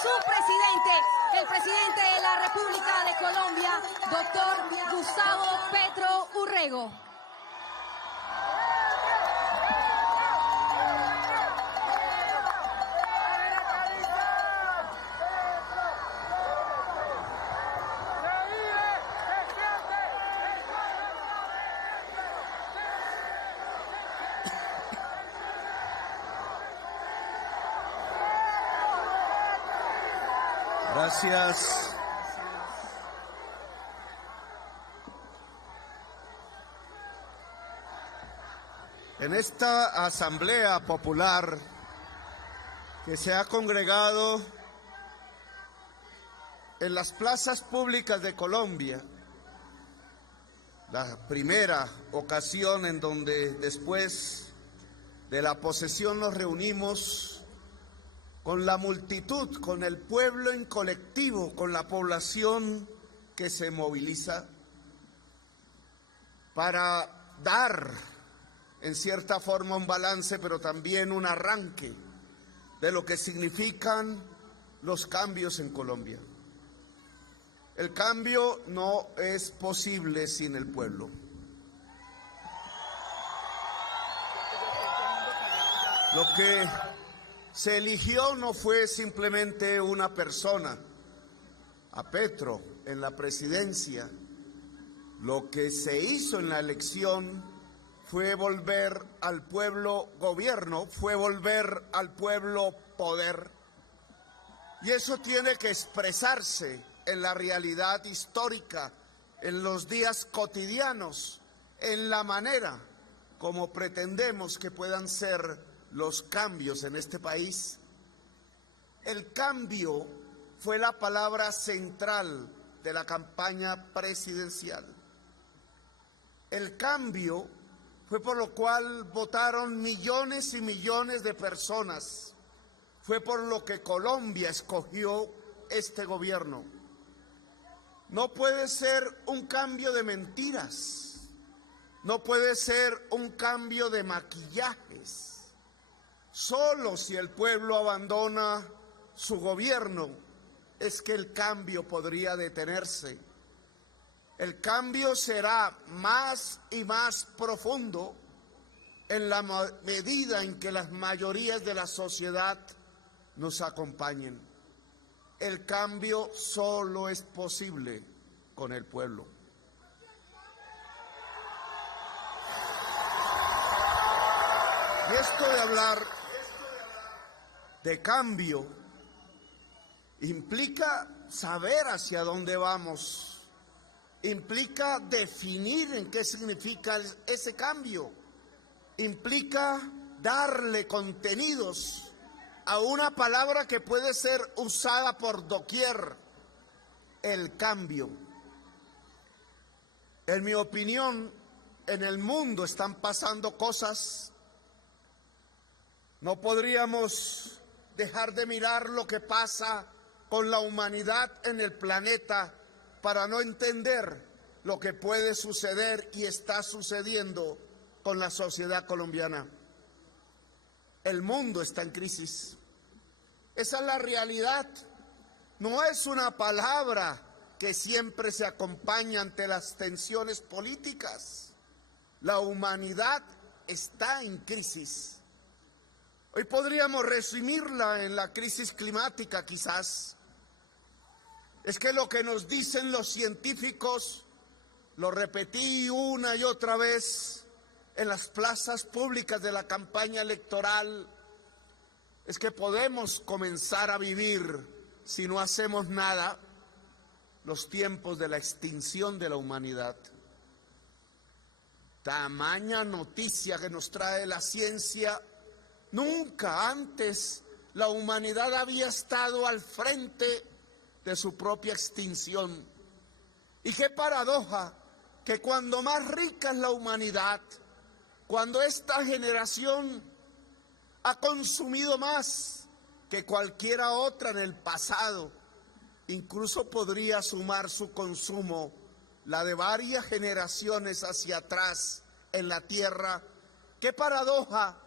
su presidente, el presidente de la República de Colombia, doctor Gustavo Petro Urrego. Gracias. En esta Asamblea Popular que se ha congregado en las plazas públicas de Colombia, la primera ocasión en donde después de la posesión nos reunimos con la multitud, con el pueblo en colectivo, con la población que se moviliza para dar en cierta forma un balance, pero también un arranque de lo que significan los cambios en Colombia. El cambio no es posible sin el pueblo. Lo que se eligió no fue simplemente una persona, a Petro, en la presidencia. Lo que se hizo en la elección fue volver al pueblo gobierno, fue volver al pueblo poder. Y eso tiene que expresarse en la realidad histórica, en los días cotidianos, en la manera como pretendemos que puedan ser los cambios en este país. El cambio fue la palabra central de la campaña presidencial. El cambio fue por lo cual votaron millones y millones de personas. Fue por lo que Colombia escogió este gobierno. No puede ser un cambio de mentiras, no puede ser un cambio de maquillajes. Solo si el pueblo abandona su gobierno es que el cambio podría detenerse. El cambio será más y más profundo en la medida en que las mayorías de la sociedad nos acompañen. El cambio solo es posible con el pueblo. Y esto de hablar de cambio implica saber hacia dónde vamos, implica definir en qué significa ese cambio, implica darle contenidos a una palabra que puede ser usada por doquier: el cambio. En mi opinión, en el mundo están pasando cosas. No podríamos dejar de mirar lo que pasa con la humanidad en el planeta para no entender lo que puede suceder y está sucediendo con la sociedad colombiana. El mundo está en crisis. Esa es la realidad. No es una palabra que siempre se acompaña ante las tensiones políticas. La humanidad está en crisis. Hoy podríamos resumirla en la crisis climática, quizás. Es que lo que nos dicen los científicos, lo repetí una y otra vez en las plazas públicas de la campaña electoral, es que podemos comenzar a vivir, si no hacemos nada, los tiempos de la extinción de la humanidad. Tamaña noticia que nos trae la ciencia. Nunca antes la humanidad había estado al frente de su propia extinción. Y qué paradoja que cuando más rica es la humanidad, cuando esta generación ha consumido más que cualquiera otra en el pasado, incluso podría sumar su consumo la de varias generaciones hacia atrás en la tierra. Qué paradoja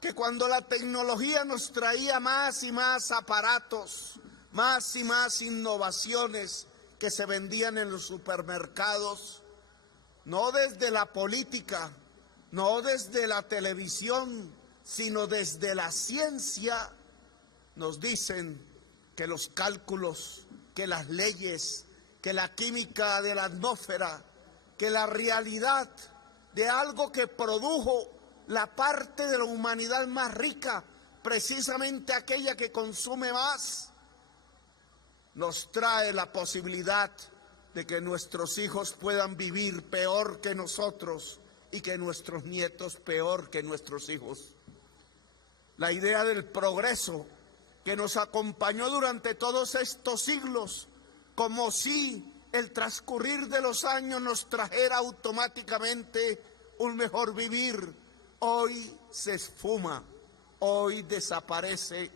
que cuando la tecnología nos traía más y más aparatos, más y más innovaciones que se vendían en los supermercados, no desde la política, no desde la televisión, sino desde la ciencia, nos dicen que los cálculos, que las leyes, que la química de la atmósfera, que la realidad de algo que produjo la parte de la humanidad más rica, precisamente aquella que consume más, nos trae la posibilidad de que nuestros hijos puedan vivir peor que nosotros y que nuestros nietos peor que nuestros hijos. La idea del progreso que nos acompañó durante todos estos siglos, como si el transcurrir de los años nos trajera automáticamente un mejor vivir, hoy se esfuma, hoy desaparece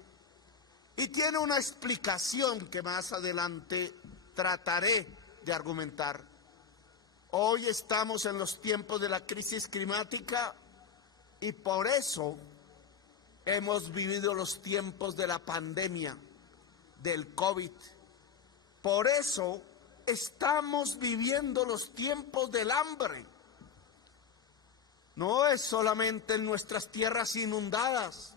y tiene una explicación que más adelante trataré de argumentar. Hoy estamos en los tiempos de la crisis climática y por eso hemos vivido los tiempos de la pandemia, del COVID. Por eso estamos viviendo los tiempos del hambre. No es solamente en nuestras tierras inundadas,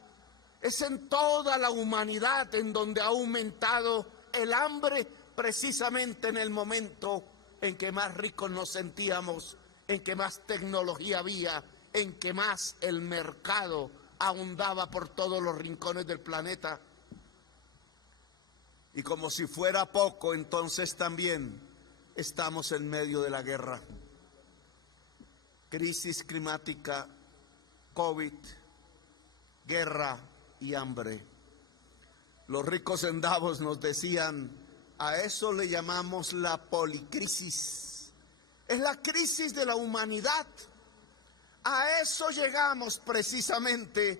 es en toda la humanidad en donde ha aumentado el hambre, precisamente en el momento en que más ricos nos sentíamos, en que más tecnología había, en que más el mercado ahondaba por todos los rincones del planeta. Y como si fuera poco, entonces también estamos en medio de la guerra. Crisis climática, COVID, guerra y hambre. Los ricos en Davos nos decían, a eso le llamamos la policrisis. Es la crisis de la humanidad. A eso llegamos precisamente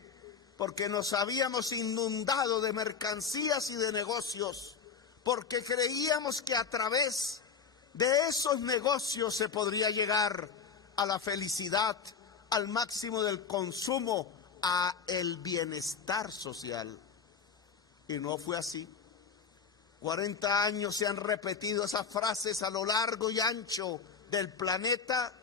porque nos habíamos inundado de mercancías y de negocios, porque creíamos que a través de esos negocios se podría llegar a la felicidad, al máximo del consumo, a el bienestar social. Y no fue así. 40 años se han repetido esas frases a lo largo y ancho del planeta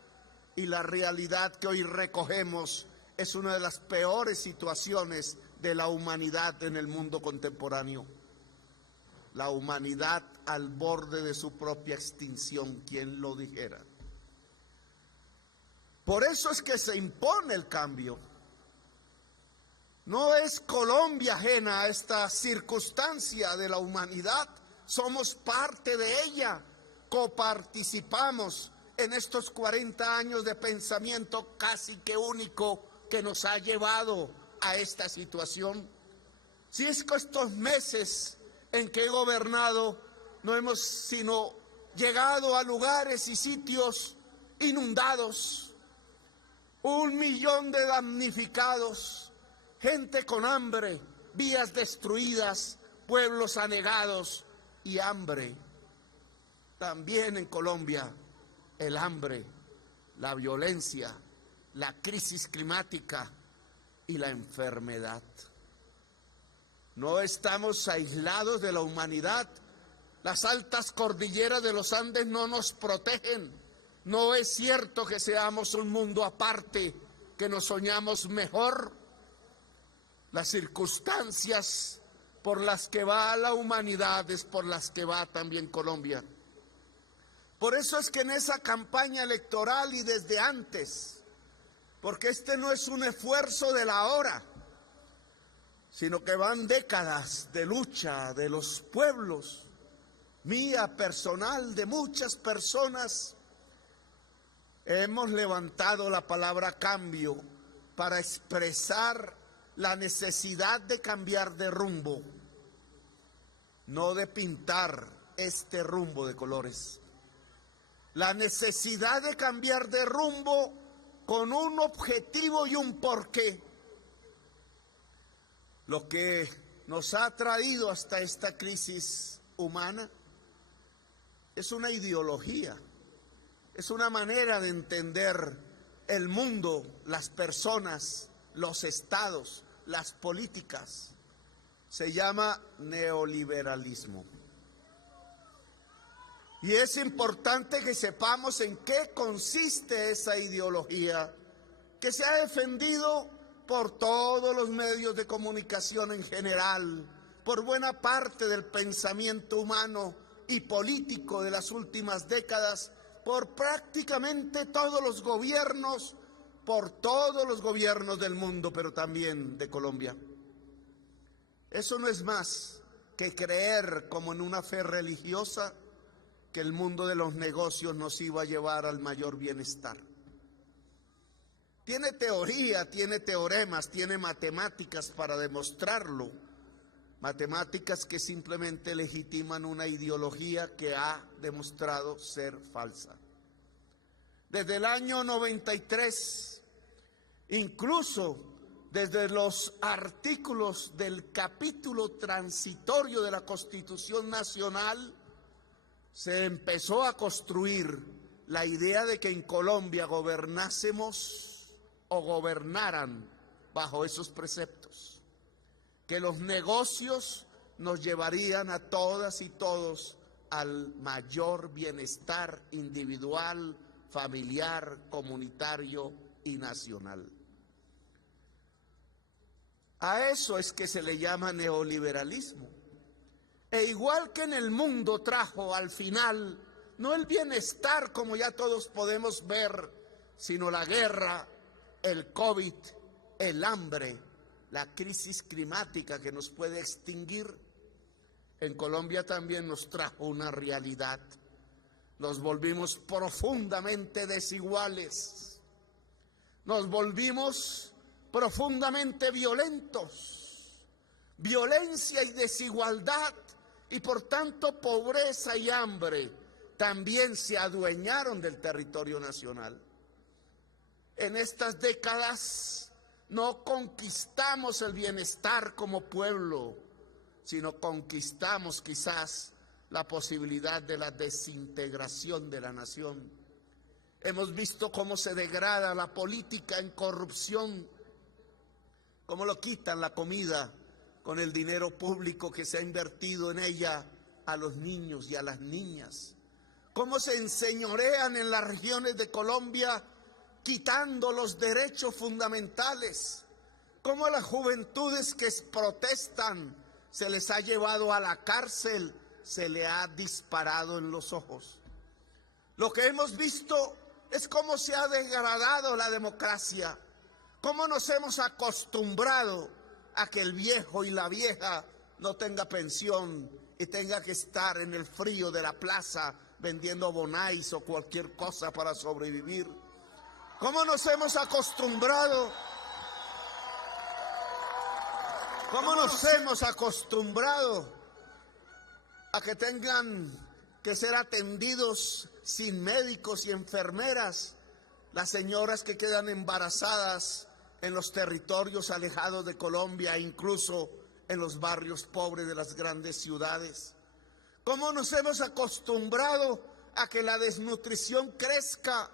y la realidad que hoy recogemos es una de las peores situaciones de la humanidad en el mundo contemporáneo. La humanidad al borde de su propia extinción, ¿quién lo dijera? Por eso es que se impone el cambio. No es Colombia ajena a esta circunstancia de la humanidad, somos parte de ella, coparticipamos en estos 40 años de pensamiento casi que único que nos ha llevado a esta situación. Si es que estos meses en que he gobernado no hemos sino llegado a lugares y sitios inundados, 1 millón de damnificados, gente con hambre, vías destruidas, pueblos anegados y hambre. También en Colombia el hambre, la violencia, la crisis climática y la enfermedad. No estamos aislados de la humanidad. Las altas cordilleras de los Andes no nos protegen. No es cierto que seamos un mundo aparte, que nos soñamos mejor. Las circunstancias por las que va la humanidad es por las que va también Colombia. Por eso es que en esa campaña electoral y desde antes, porque este no es un esfuerzo de la hora, sino que van décadas de lucha de los pueblos, mía personal, de muchas personas, hemos levantado la palabra cambio para expresar la necesidad de cambiar de rumbo, no de pintar este rumbo de colores. La necesidad de cambiar de rumbo con un objetivo y un porqué. Lo que nos ha traído hasta esta crisis humana es una ideología, es una manera de entender el mundo, las personas, los estados, las políticas. se llama neoliberalismo. Y es importante que sepamos en qué consiste esa ideología que se ha defendido por todos los medios de comunicación en general, por buena parte del pensamiento humano y político de las últimas décadas, por prácticamente todos los gobiernos, por todos los gobiernos del mundo, pero también de Colombia. Eso no es más que creer, como en una fe religiosa, que el mundo de los negocios nos iba a llevar al mayor bienestar. Tiene teoría, tiene teoremas, tiene matemáticas para demostrarlo. Matemáticas que simplemente legitiman una ideología que ha demostrado ser falsa. Desde el año 93, incluso desde los artículos del capítulo transitorio de la Constitución Nacional, se empezó a construir la idea de que en Colombia gobernásemos o gobernaran bajo esos preceptos, que los negocios nos llevarían a todas y todos al mayor bienestar individual, familiar, comunitario y nacional. A eso es que se le llama neoliberalismo. E igual que en el mundo trajo al final no el bienestar como ya todos podemos ver, sino la guerra, el COVID, el hambre, la crisis climática que nos puede extinguir. En Colombia también nos trajo una realidad. Nos volvimos profundamente desiguales. Nos volvimos profundamente violentos. Violencia y desigualdad y por tanto pobreza y hambre también se adueñaron del territorio nacional. En estas décadas no conquistamos el bienestar como pueblo, sino conquistamos quizás la posibilidad de la desintegración de la nación. Hemos visto cómo se degrada la política en corrupción, cómo lo quitan la comida con el dinero público que se ha invertido en ella a los niños y a las niñas, cómo se enseñorean en las regiones de Colombia quitando los derechos fundamentales, cómo a las juventudes que protestan se les ha llevado a la cárcel, se le ha disparado en los ojos. Lo que hemos visto es cómo se ha degradado la democracia, cómo nos hemos acostumbrado a que el viejo y la vieja no tenga pensión y tenga que estar en el frío de la plaza vendiendo bonais o cualquier cosa para sobrevivir. ¿Cómo nos hemos acostumbrado? ¿Cómo nos hemos acostumbrado a que tengan que ser atendidos sin médicos y enfermeras las señoras que quedan embarazadas en los territorios alejados de Colombia e incluso en los barrios pobres de las grandes ciudades? ¿Cómo nos hemos acostumbrado a que la desnutrición crezca,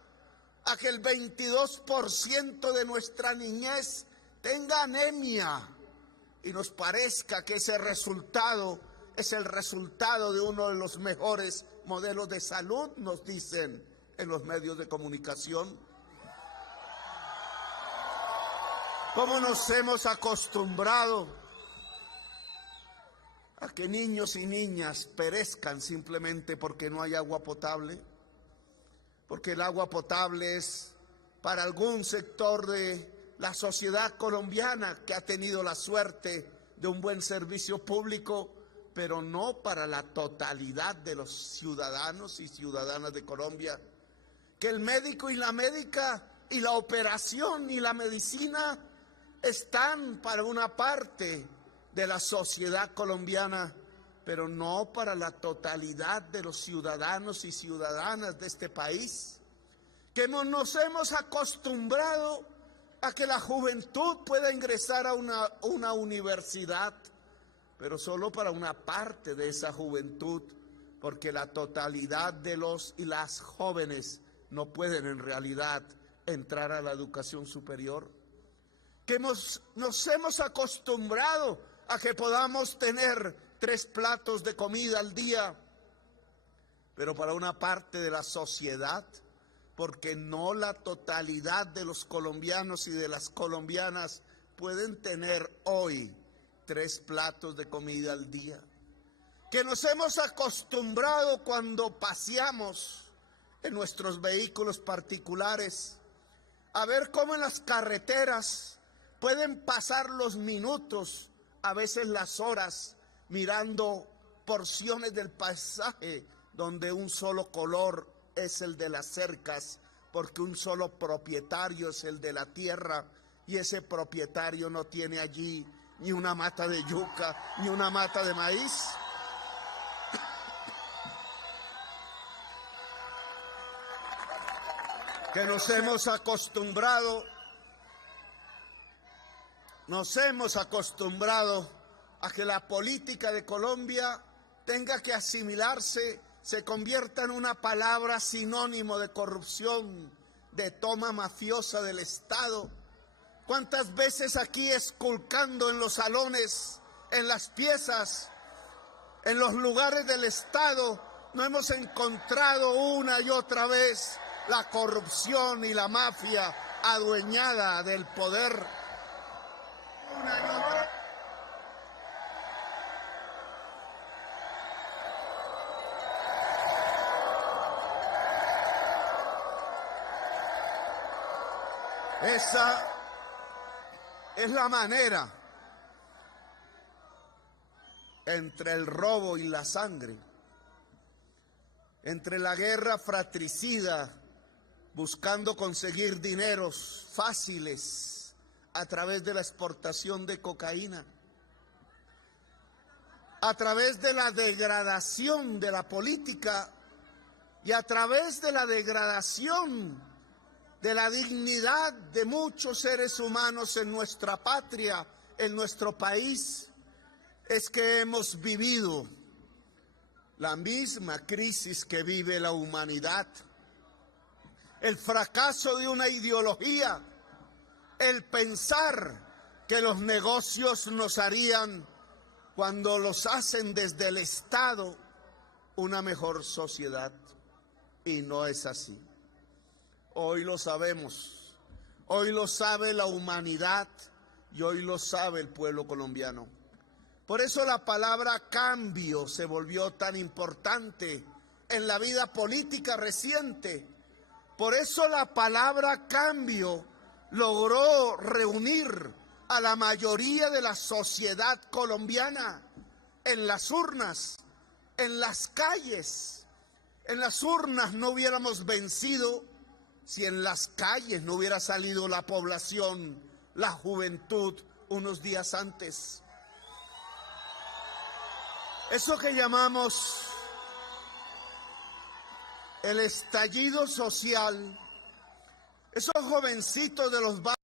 a que el 22% de nuestra niñez tenga anemia y nos parezca que ese resultado es el resultado de uno de los mejores modelos de salud, nos dicen en los medios de comunicación? ¿Cómo nos hemos acostumbrado a que niños y niñas perezcan simplemente porque no hay agua potable? Porque el agua potable es para algún sector de la sociedad colombiana que ha tenido la suerte de un buen servicio público, pero no para la totalidad de los ciudadanos y ciudadanas de Colombia. Que el médico y la médica y la operación y la medicina están para una parte de la sociedad colombiana, pero no para la totalidad de los ciudadanos y ciudadanas de este país. Que nos hemos acostumbrado a que la juventud pueda ingresar a una universidad, pero solo para una parte de esa juventud, porque la totalidad de los y las jóvenes no pueden en realidad entrar a la educación superior. Que nos hemos acostumbrado a que podamos tener 3 platos de comida al día, pero para una parte de la sociedad, porque no la totalidad de los colombianos y de las colombianas pueden tener hoy 3 platos de comida al día. Que nos hemos acostumbrado cuando paseamos en nuestros vehículos particulares a ver cómo en las carreteras pueden pasar los minutos, a veces las horas, mirando porciones del paisaje donde un solo color es el de las cercas, porque un solo propietario es el de la tierra, y ese propietario no tiene allí ni una mata de yuca, ni una mata de maíz. Que nos hemos acostumbrado a que la política de Colombia tenga que asimilarse, se convierta en una palabra sinónimo de corrupción, de toma mafiosa del Estado. ¿Cuántas veces aquí esculcando en los salones, en las piezas, en los lugares del Estado, no hemos encontrado una y otra vez la corrupción y la mafia adueñada del poder? Esa es la manera entre el robo y la sangre, entre la guerra fratricida, buscando conseguir dineros fáciles a través de la exportación de cocaína, a través de la degradación de la política y a través de la degradación de la dignidad de muchos seres humanos en nuestra patria, en nuestro país, es que hemos vivido la misma crisis que vive la humanidad. El fracaso de una ideología, el pensar que los negocios nos harían, cuando los hacen desde el Estado, una mejor sociedad. Y no es así. Hoy lo sabemos, hoy lo sabe la humanidad y hoy lo sabe el pueblo colombiano. Por eso la palabra cambio se volvió tan importante en la vida política reciente. Por eso la palabra cambio logró reunir a la mayoría de la sociedad colombiana en las urnas, en las calles. En las urnas no hubiéramos vencido si en las calles no hubiera salido la población, la juventud, unos días antes. Eso que llamamos el estallido social, esos jovencitos de los barrios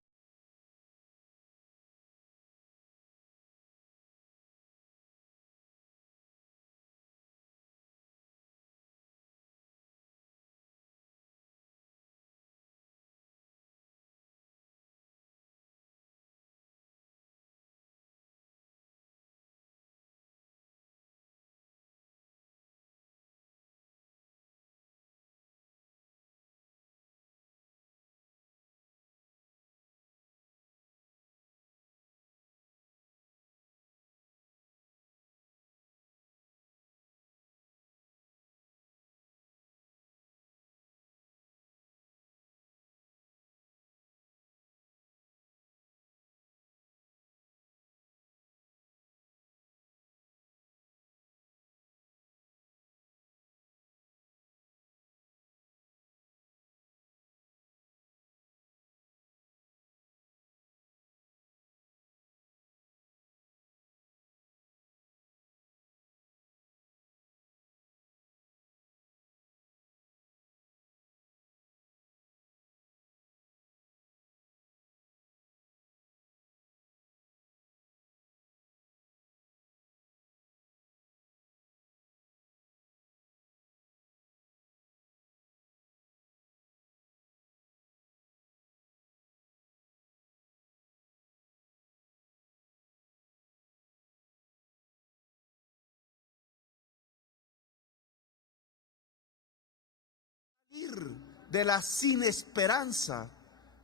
de la sin esperanza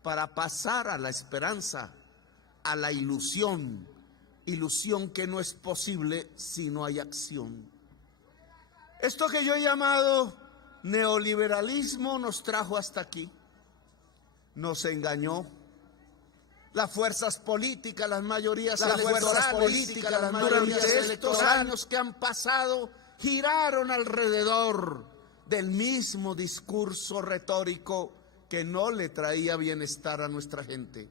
para pasar a la esperanza, a la ilusión, ilusión que no es posible si no hay acción. Esto que yo he llamado neoliberalismo nos trajo hasta aquí, nos engañó. Las fuerzas políticas, las mayorías políticas, durante estos años que han pasado, giraron alrededor del mismo discurso retórico que no le traía bienestar a nuestra gente.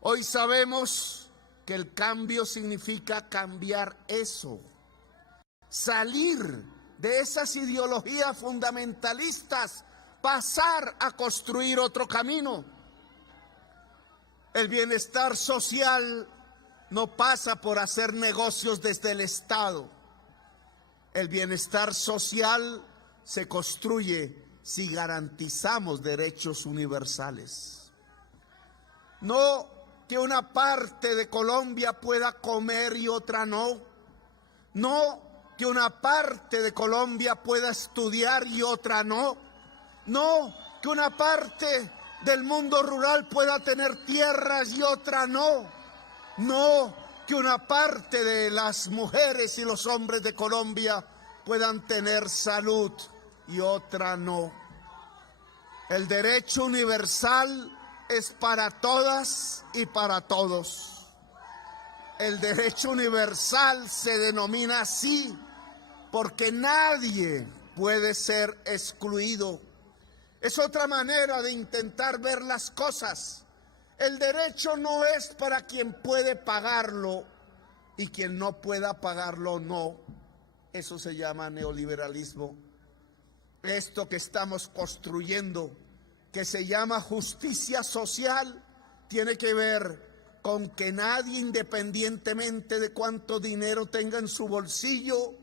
Hoy sabemos que el cambio significa cambiar eso, salir de esas ideologías fundamentalistas, pasar a construir otro camino. El bienestar social no pasa por hacer negocios desde el Estado. El bienestar social se construye si garantizamos derechos universales. No que una parte de Colombia pueda comer y otra no. No que una parte de Colombia pueda estudiar y otra no. No que una parte del mundo rural pueda tener tierras y otra no. No que una parte de las mujeres y los hombres de Colombia puedan tener salud y otra no. El derecho universal es para todas y para todos. El derecho universal se denomina así porque nadie puede ser excluido. Es otra manera de intentar ver las cosas. El derecho no es para quien puede pagarlo y quien no pueda pagarlo no. Eso se llama neoliberalismo. Esto que estamos construyendo, que se llama justicia social, tiene que ver con que nadie, independientemente de cuánto dinero tenga en su bolsillo,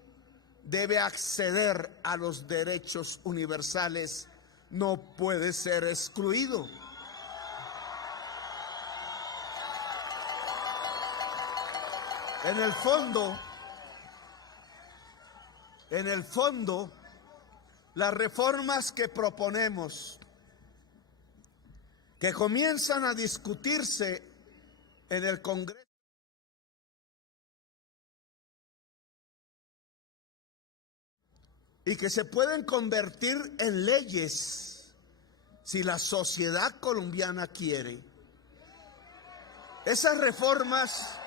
debe acceder a los derechos universales. No puede ser excluido. En el fondo, las reformas que proponemos, que comienzan a discutirse en el Congreso, y que se pueden convertir en leyes si la sociedad colombiana quiere. Esas reformas,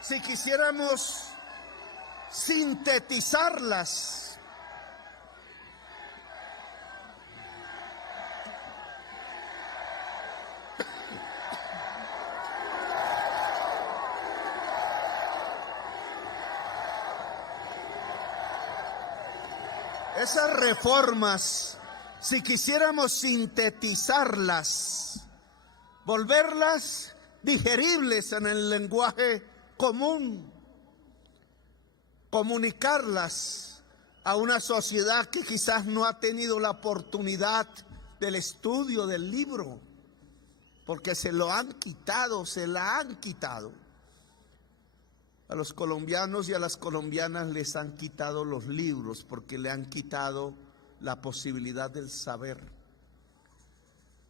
si quisiéramos sintetizarlas, esas reformas, si quisiéramos sintetizarlas, volverlas digeribles en el lenguaje común, comunicarlas a una sociedad que quizás no ha tenido la oportunidad del estudio del libro, porque se lo han quitado, se la han quitado. A los colombianos y a las colombianas les han quitado los libros porque le han quitado la posibilidad del saber.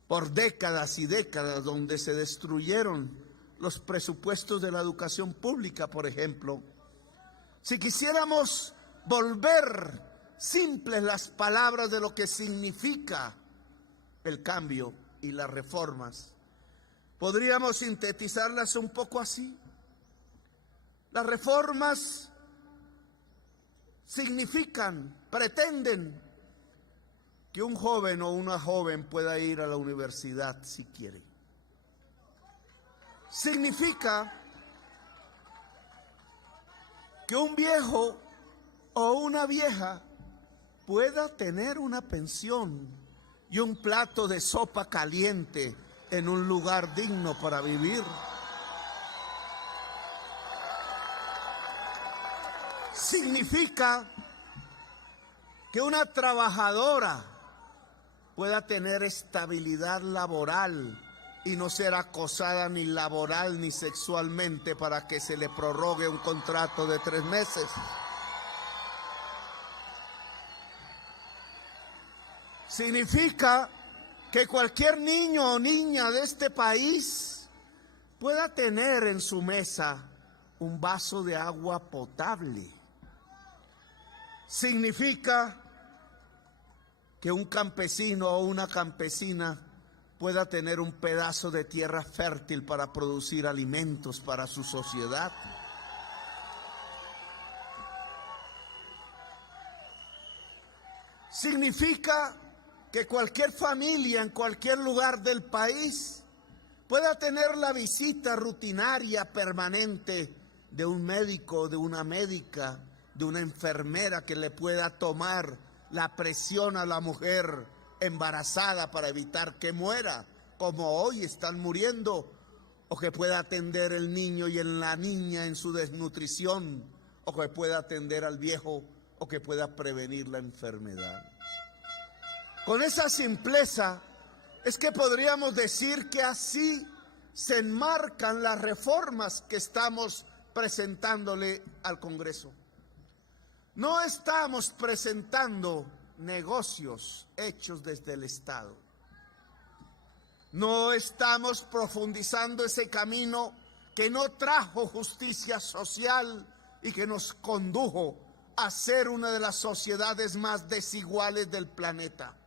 Por décadas y décadas, donde se destruyeron los presupuestos de la educación pública, por ejemplo, si quisiéramos volver simples las palabras de lo que significa el cambio y las reformas, podríamos sintetizarlas un poco así. Las reformas significan, pretenden que un joven o una joven pueda ir a la universidad si quiere. Significa que un viejo o una vieja pueda tener una pensión y un plato de sopa caliente en un lugar digno para vivir. Significa que una trabajadora pueda tener estabilidad laboral y no ser acosada ni laboral ni sexualmente para que se le prorrogue un contrato de 3 meses. Significa que cualquier niño o niña de este país pueda tener en su mesa un vaso de agua potable. Significa que un campesino o una campesina pueda tener un pedazo de tierra fértil para producir alimentos para su sociedad. Significa que cualquier familia en cualquier lugar del país pueda tener la visita rutinaria permanente de un médico, de una médica, de una enfermera que le pueda tomar la presión a la mujer embarazada para evitar que muera, como hoy están muriendo, o que pueda atender el niño y la niña en su desnutrición, o que pueda atender al viejo, o que pueda prevenir la enfermedad. Con esa simpleza es que podríamos decir que así se enmarcan las reformas que estamos presentándole al Congreso. No estamos presentando negocios hechos desde el Estado. No estamos profundizando ese camino que no trajo justicia social y que nos condujo a ser una de las sociedades más desiguales del planeta.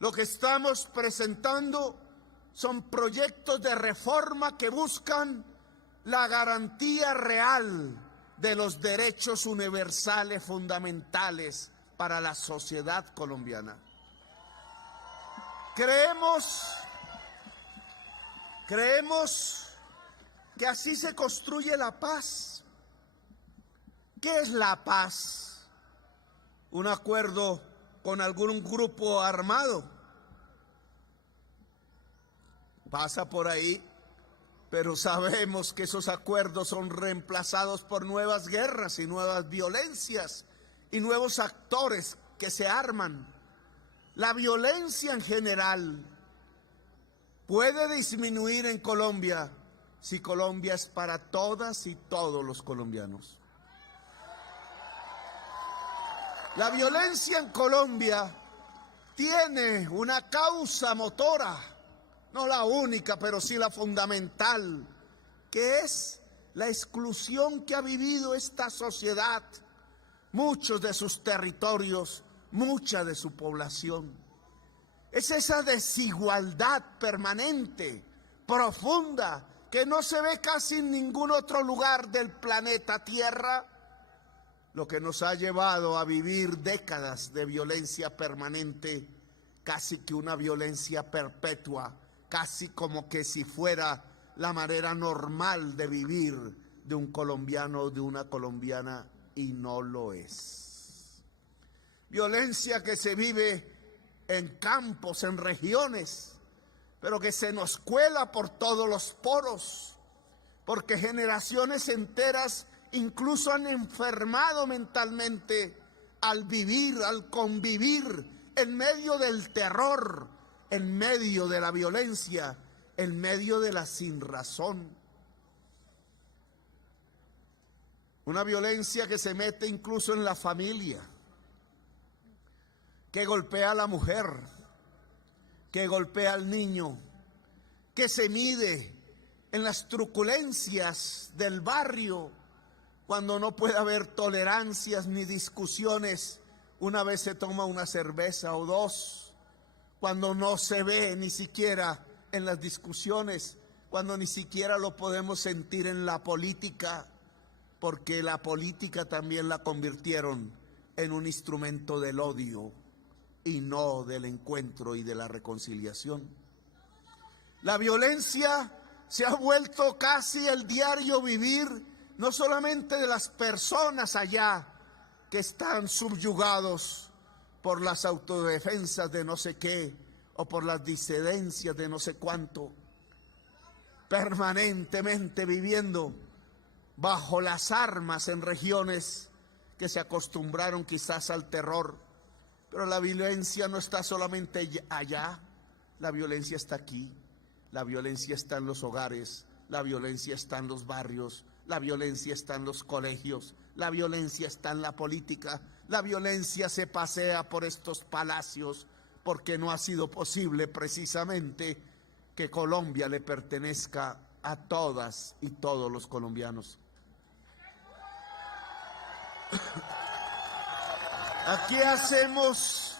Lo que estamos presentando son proyectos de reforma que buscan la garantía real de los derechos universales fundamentales para la sociedad colombiana. Creemos que así se construye la paz. ¿Qué es la paz? ¿Un acuerdo con algún grupo armado? Pasa por ahí, pero sabemos que esos acuerdos son reemplazados por nuevas guerras y nuevas violencias y nuevos actores que se arman. La violencia en general puede disminuir en Colombia si Colombia es para todas y todos los colombianos. La violencia en Colombia tiene una causa motora, no la única, pero sí la fundamental, que es la exclusión que ha vivido esta sociedad, muchos de sus territorios, mucha de su población. Es esa desigualdad permanente, profunda, que no se ve casi en ningún otro lugar del planeta Tierra, lo que nos ha llevado a vivir décadas de violencia permanente, casi que una violencia perpetua, casi como que si fuera la manera normal de vivir de un colombiano o de una colombiana, y no lo es. Violencia que se vive en campos, en regiones, pero que se nos cuela por todos los poros, porque generaciones enteras incluso han enfermado mentalmente al vivir, al convivir en medio del terror, en medio de la violencia, en medio de la sinrazón. Una violencia que se mete incluso en la familia, que golpea a la mujer, que golpea al niño, que se mide en las truculencias del barrio, cuando no puede haber tolerancias ni discusiones. Una vez se toma una cerveza o dos, cuando no se ve ni siquiera en las discusiones, cuando ni siquiera lo podemos sentir en la política, porque la política también la convirtieron en un instrumento del odio y no del encuentro y de la reconciliación. La violencia se ha vuelto casi el diario vivir, no solamente de las personas allá que están subyugados por las autodefensas de no sé qué o por las disidencias de no sé cuánto, permanentemente viviendo bajo las armas en regiones que se acostumbraron quizás al terror. Pero la violencia no está solamente allá, la violencia está aquí, la violencia está en los hogares, la violencia está en los barrios, la violencia está en los colegios, la violencia está en la política, la violencia se pasea por estos palacios, porque no ha sido posible precisamente que Colombia le pertenezca a todas y todos los colombianos. Aquí hacemos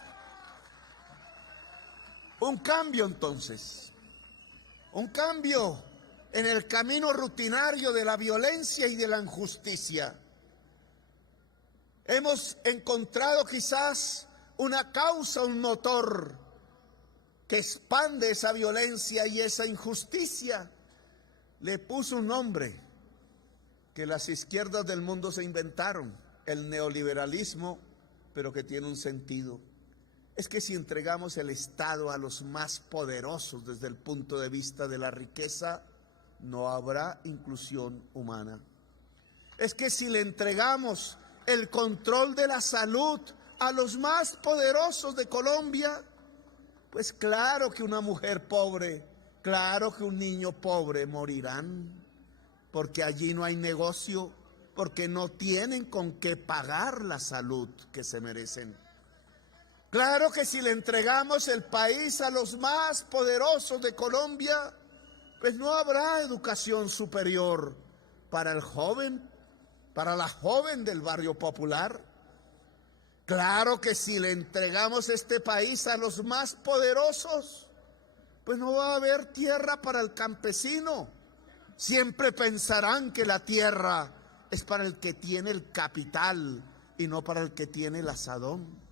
un cambio entonces, un cambio en el camino rutinario de la violencia y de la injusticia. Hemos encontrado quizás una causa, un motor que expande esa violencia y esa injusticia. Le puso un nombre que las izquierdas del mundo se inventaron, el neoliberalismo, pero que tiene un sentido. Es que si entregamos el Estado a los más poderosos desde el punto de vista de la riqueza, no habrá inclusión humana. Es que si le entregamos el control de la salud a los más poderosos de Colombia, pues claro que una mujer pobre, claro que un niño pobre morirán, porque allí no hay negocio, porque no tienen con qué pagar la salud que se merecen. Claro que si le entregamos el país a los más poderosos de Colombia, pues no habrá educación superior para el joven, para la joven del barrio popular. Claro que si le entregamos este país a los más poderosos, pues no va a haber tierra para el campesino. Siempre pensarán que la tierra es para el que tiene el capital y no para el que tiene el asadón.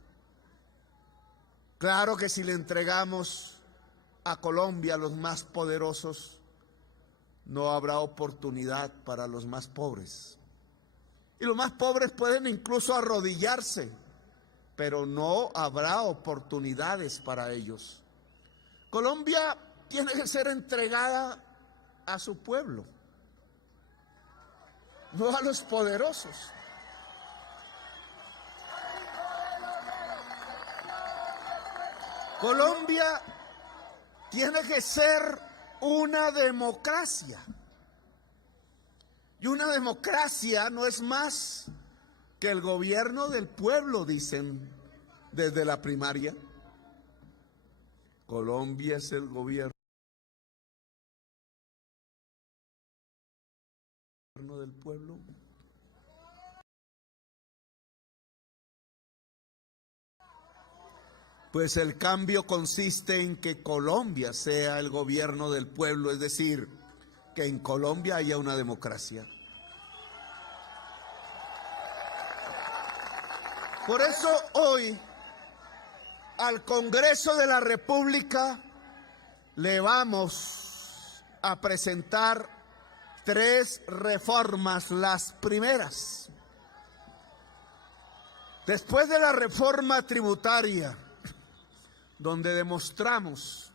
Claro que si le entregamos a Colombia a los más poderosos, no habrá oportunidad para los más pobres. Y los más pobres pueden incluso arrodillarse, pero no habrá oportunidades para ellos. Colombia tiene que ser entregada a su pueblo, no a los poderosos. Colombia tiene que ser una democracia. Y una democracia no es más que el gobierno del pueblo, dicen desde la primaria. Colombia es el gobierno del pueblo. Pues el cambio consiste en que Colombia sea el gobierno del pueblo, es decir, que en Colombia haya una democracia. Por eso hoy al Congreso de la República le vamos a presentar 3 reformas. Las primeras, después de la reforma tributaria, donde demostramos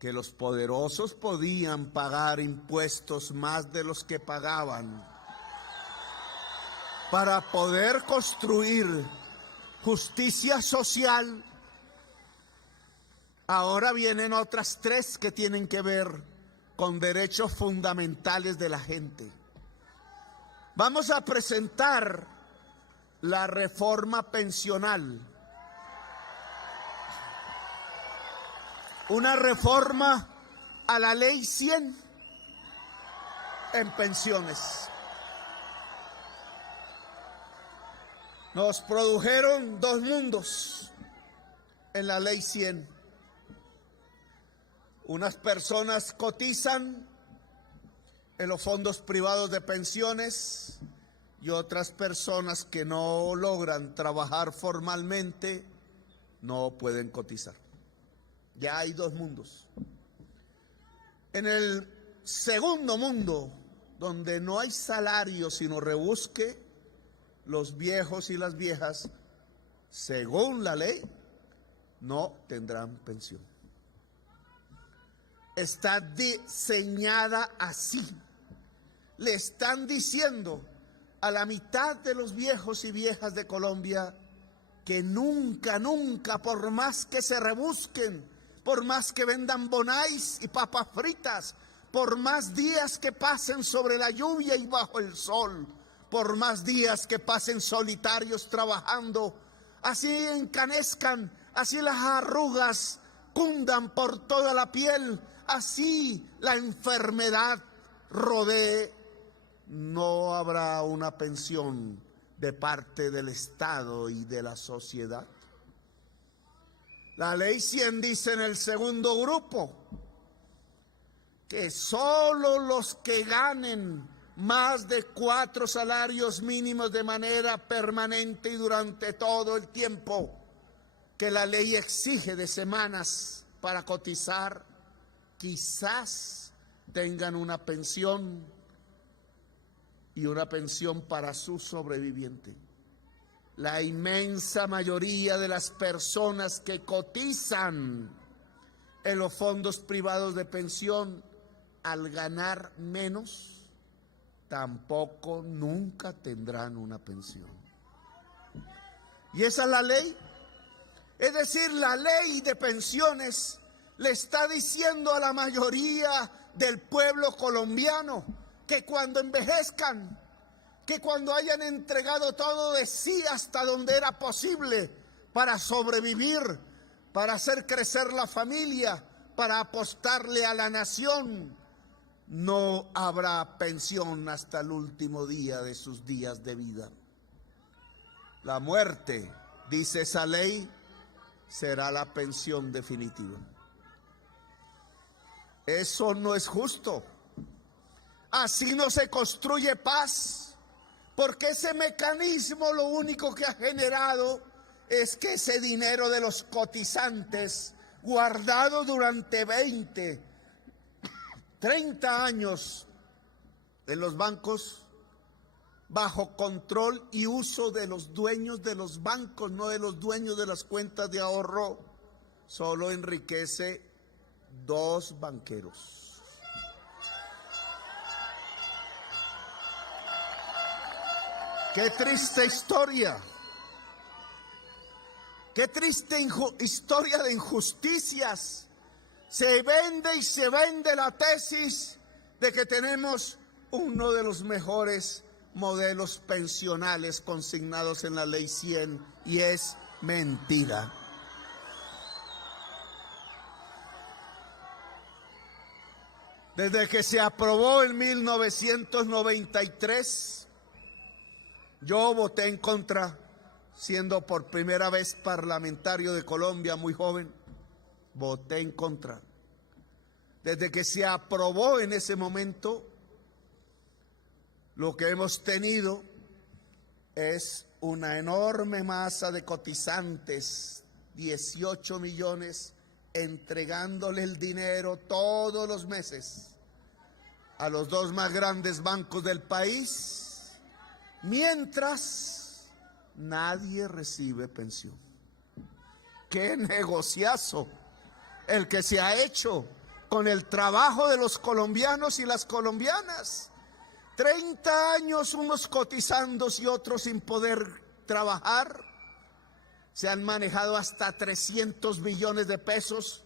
que los poderosos podían pagar impuestos más de los que pagaban para poder construir justicia social, ahora vienen otras 3 que tienen que ver con derechos fundamentales de la gente. Vamos a presentar la reforma pensional, una reforma a la ley 100 en pensiones. Nos produjeron 2 mundos en la ley 100. Unas personas cotizan en los fondos privados de pensiones y otras personas que no logran trabajar formalmente no pueden cotizar. Ya hay 2 mundos. En el segundo mundo, donde no hay salario sino rebusque, los viejos y las viejas, según la ley, no tendrán pensión. Está diseñada así. Le están diciendo a la mitad de los viejos y viejas de Colombia que nunca, nunca, por más que se rebusquen, por más que vendan bonais y papas fritas, por más días que pasen sobre la lluvia y bajo el sol, por más días que pasen solitarios trabajando, así encanezcan así las arrugas cundan por toda la piel, así la enfermedad rodee, no habrá una pensión de parte del Estado y de la sociedad. La ley 100 dice en el segundo grupo que solo los que ganen más de 4 salarios mínimos de manera permanente y durante todo el tiempo que la ley exige de semanas para cotizar, quizás tengan una pensión y una pensión para su sobreviviente. La inmensa mayoría de las personas que cotizan en los fondos privados de pensión, al ganar menos, tampoco nunca tendrán una pensión. Y esa es la ley. Es decir, la ley de pensiones le está diciendo a la mayoría del pueblo colombiano que cuando envejezcan, que cuando hayan entregado todo de sí hasta donde era posible para sobrevivir, para hacer crecer la familia, para apostarle a la nación, no habrá pensión hasta el último día de sus días de vida. La muerte, dice esa ley, será la pensión definitiva. Eso no es justo. Así no se construye paz, porque ese mecanismo lo único que ha generado es que ese dinero de los cotizantes, guardado durante 20, 30 años en los bancos, bajo control y uso de los dueños de los bancos, no de los dueños de las cuentas de ahorro, solo enriquece 2 banqueros. Qué triste historia. Qué triste historia de injusticias. Se vende y se vende la tesis de que tenemos uno de los mejores modelos pensionales consignados en la Ley 100 y es mentira. Desde que se aprobó en 1993, yo voté en contra, siendo por primera vez parlamentario de Colombia, muy joven, voté en contra. Desde que se aprobó en ese momento, lo que hemos tenido es una enorme masa de cotizantes, 18 millones, entregándole el dinero todos los meses a los 2 más grandes bancos del país, mientras nadie recibe pensión. ¡Qué negociazo el que se ha hecho con el trabajo de los colombianos y las colombianas! 30 años unos cotizando y otros sin poder trabajar. Se han manejado hasta 300 billones de pesos,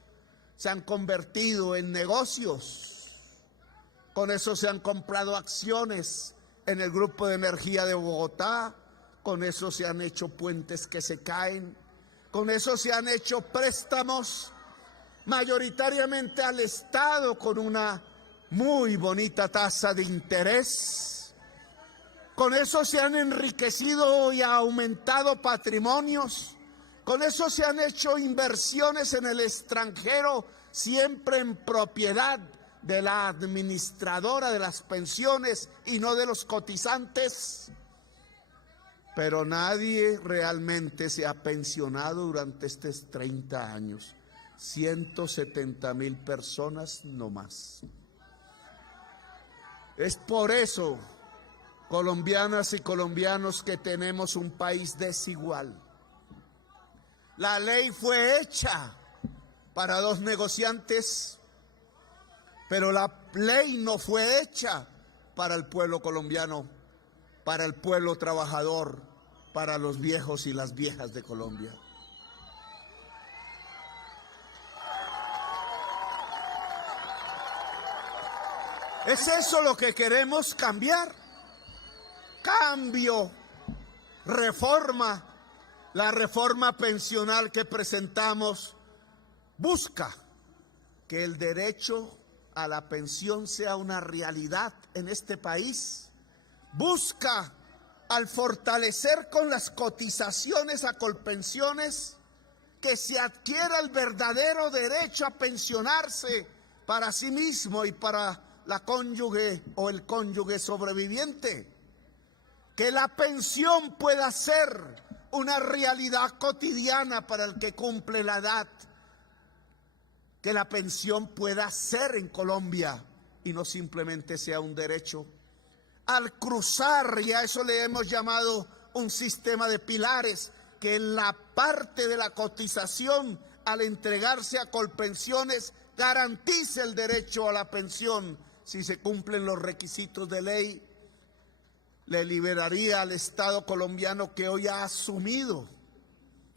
se han convertido en negocios. Con eso se han comprado acciones en el Grupo de Energía de Bogotá, con eso se han hecho puentes que se caen, con eso se han hecho préstamos mayoritariamente al Estado con una muy bonita tasa de interés. Con eso se han enriquecido y aumentado patrimonios. Con eso se han hecho inversiones en el extranjero, siempre en propiedad de la administradora de las pensiones y no de los cotizantes. Pero nadie realmente se ha pensionado durante estos 30 años. 170,000 personas no más. Es por eso, colombianas y colombianos, que tenemos un país desigual. La ley fue hecha para 2 negociantes, pero la ley no fue hecha para el pueblo colombiano, para el pueblo trabajador, para los viejos y las viejas de Colombia. ¿Es eso lo que queremos cambiar? Cambio, reforma, La reforma pensional que presentamos busca que el derecho a la pensión sea una realidad en este país. Busca, al fortalecer con las cotizaciones a Colpensiones, que se adquiera el verdadero derecho a pensionarse para sí mismo y para la cónyuge o el cónyuge sobreviviente. Que la pensión pueda ser una realidad cotidiana para el que cumple la edad. Que la pensión pueda ser en Colombia y no simplemente sea un derecho. Al cruzar, y a eso le hemos llamado un sistema de pilares, que la parte de la cotización al entregarse a Colpensiones garantice el derecho a la pensión si se cumplen los requisitos de ley, le liberaría al Estado colombiano, que hoy ha asumido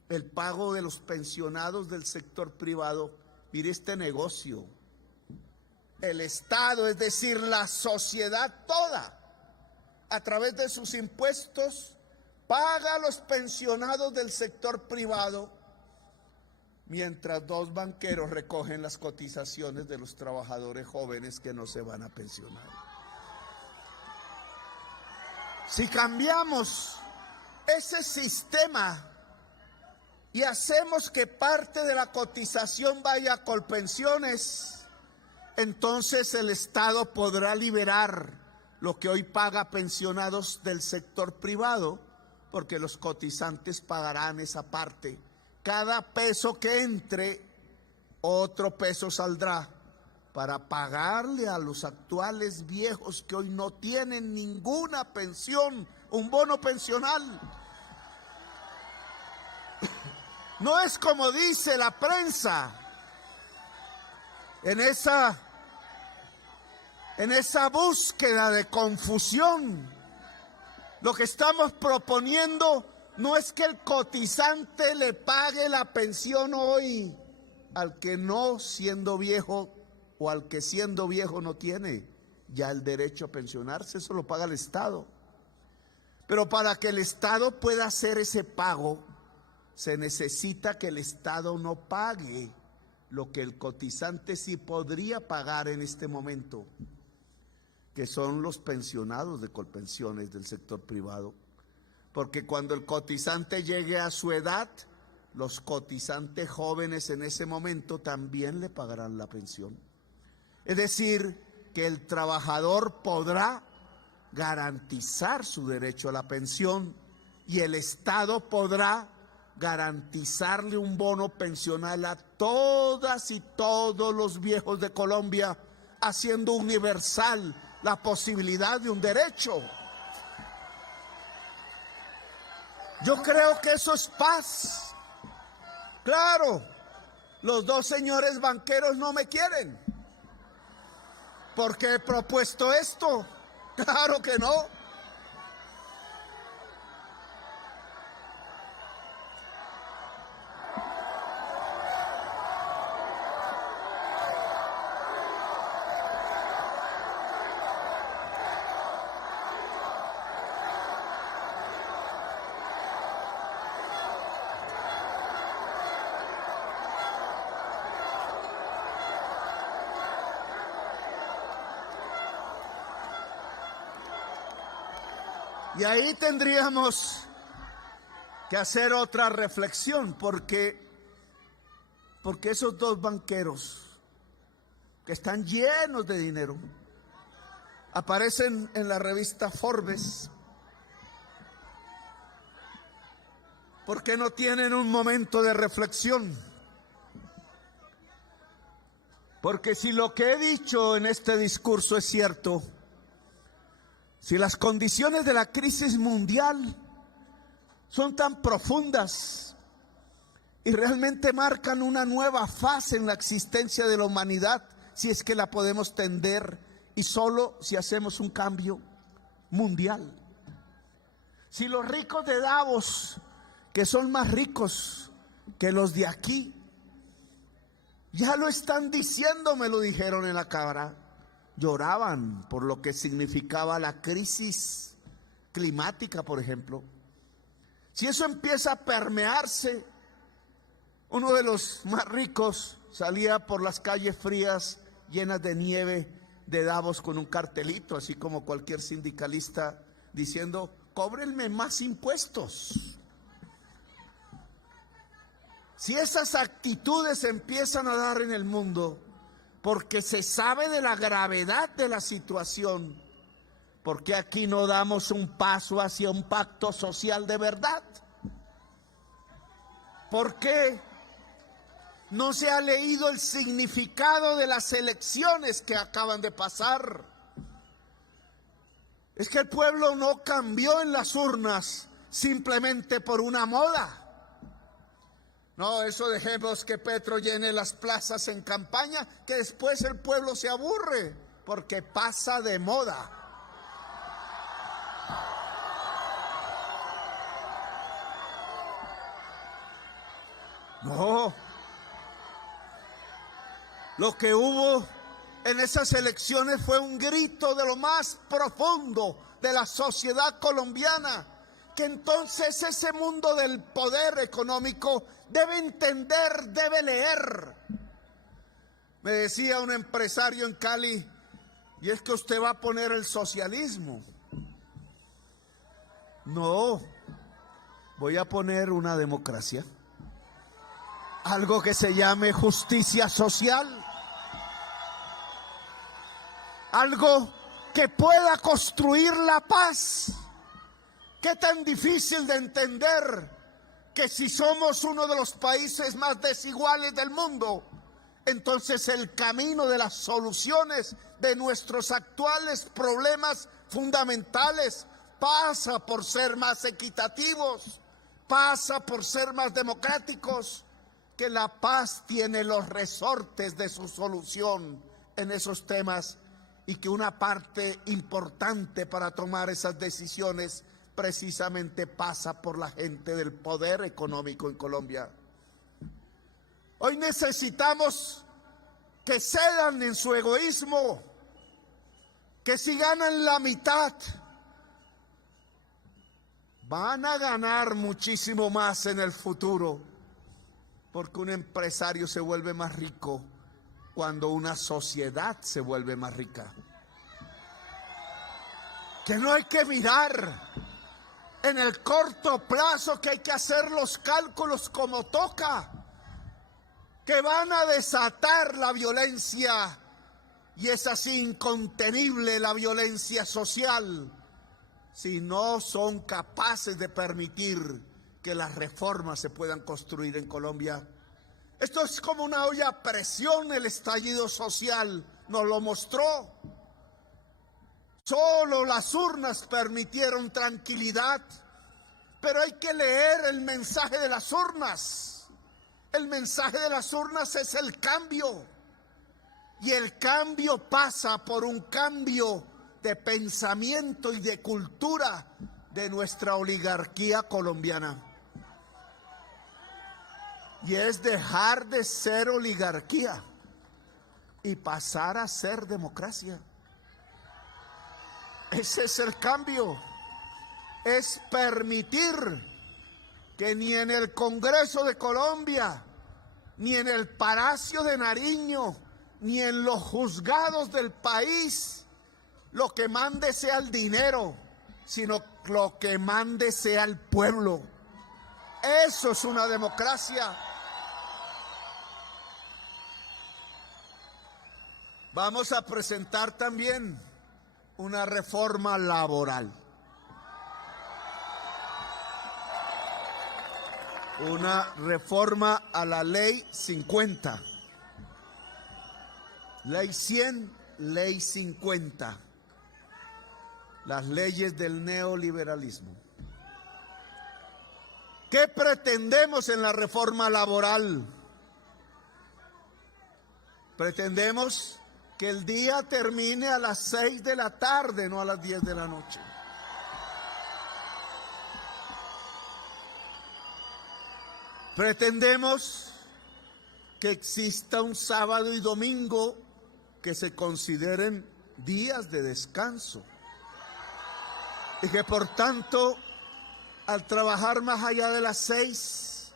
el pago de los pensionados del sector privado. Mire este negocio. El Estado, es decir, la sociedad toda, a través de sus impuestos, paga a los pensionados del sector privado, mientras dos banqueros recogen las cotizaciones de los trabajadores jóvenes que no se van a pensionar. Si cambiamos ese sistema y hacemos que parte de la cotización vaya a Colpensiones, entonces el Estado podrá liberar lo que hoy paga pensionados del sector privado, porque los cotizantes pagarán esa parte. Cada peso que entre, otro peso saldrá para pagarle a los actuales viejos que hoy no tienen ninguna pensión, un bono pensional. No es como dice la prensa, en esa búsqueda de confusión. Lo que estamos proponiendo no es que el cotizante le pague la pensión hoy al que no siendo viejo, o al que siendo viejo no tiene ya el derecho a pensionarse. Eso lo paga el Estado. Pero para que el Estado pueda hacer ese pago, se necesita que el Estado no pague lo que el cotizante sí podría pagar en este momento, que son los pensionados de Colpensiones del sector privado. Porque cuando el cotizante llegue a su edad, los cotizantes jóvenes en ese momento también le pagarán la pensión. Es decir, que el trabajador podrá garantizar su derecho a la pensión y el Estado podrá garantizarle un bono pensional a todas y todos los viejos de Colombia, haciendo universal la posibilidad de un derecho. Yo creo que eso es paz. Claro, los dos señores banqueros no me quieren porque he propuesto esto. Claro que no. Y ahí tendríamos que hacer otra reflexión, porque esos dos banqueros que están llenos de dinero aparecen en la revista Forbes, ¿por qué no tienen un momento de reflexión? Porque si lo que he dicho en este discurso es cierto, si las condiciones de la crisis mundial son tan profundas y realmente marcan una nueva fase en la existencia de la humanidad, si es que la podemos tender, y solo si hacemos un cambio mundial. Si los ricos de Davos, que son más ricos que los de aquí, ya lo están diciendo, me lo dijeron en la Cámara, lloraban por lo que significaba la crisis climática, por ejemplo. Si eso empieza a permearse, uno de los más ricos salía por las calles frías llenas de nieve de Davos con un cartelito, así como cualquier sindicalista, diciendo: cóbrenme más impuestos. Si esas actitudes se empiezan a dar en el mundo, porque se sabe de la gravedad de la situación, ¿por qué aquí no damos un paso hacia un pacto social de verdad? ¿Por qué no se ha leído el significado de las elecciones que acaban de pasar? Es que el pueblo no cambió en las urnas simplemente por una moda. No, eso dejemos que Petro llene las plazas en campaña, que después el pueblo se aburre porque pasa de moda. No. Lo que hubo en esas elecciones fue un grito de lo más profundo de la sociedad colombiana, que entonces ese mundo del poder económico debe entender, debe leer. Me decía un empresario en Cali: y es que usted va a poner el socialismo. No, voy a poner una democracia, algo que se llame justicia social, algo que pueda construir la paz. ¿Qué tan difícil de entender que si somos uno de los países más desiguales del mundo, entonces el camino de las soluciones de nuestros actuales problemas fundamentales pasa por ser más equitativos, pasa por ser más democráticos? Que la paz tiene los resortes de su solución en esos temas, y que una parte importante para tomar esas decisiones precisamente pasa por la gente del poder económico en Colombia. Hoy necesitamos que cedan en su egoísmo, que si ganan la mitad, van a ganar muchísimo más en el futuro, porque un empresario se vuelve más rico cuando una sociedad se vuelve más rica. Que no hay que mirar en el corto plazo, que hay que hacer los cálculos como toca, que van a desatar la violencia, y es así incontenible la violencia social, si no son capaces de permitir que las reformas se puedan construir en Colombia. Esto es como una olla a presión. El estallido social nos lo mostró. Solo las urnas permitieron tranquilidad, pero hay que leer el mensaje de las urnas. El mensaje de las urnas es el cambio, y el cambio pasa por un cambio de pensamiento y de cultura de nuestra oligarquía colombiana. Y es dejar de ser oligarquía y pasar a ser democracia. Ese es el cambio. Es permitir que ni en el Congreso de Colombia, ni en el Palacio de Nariño, ni en los juzgados del país, lo que mande sea el dinero, sino lo que mande sea el pueblo. Eso es una democracia. Vamos a presentar también una reforma laboral. Una reforma a la Ley 50. Ley 100, Ley 50. Las leyes del neoliberalismo. ¿Qué pretendemos en la reforma laboral? Pretendemos que el día termine a las 6 de la tarde, no a las 10 de la noche. Pretendemos que exista un sábado y domingo que se consideren días de descanso, y que por tanto al trabajar más allá de las 6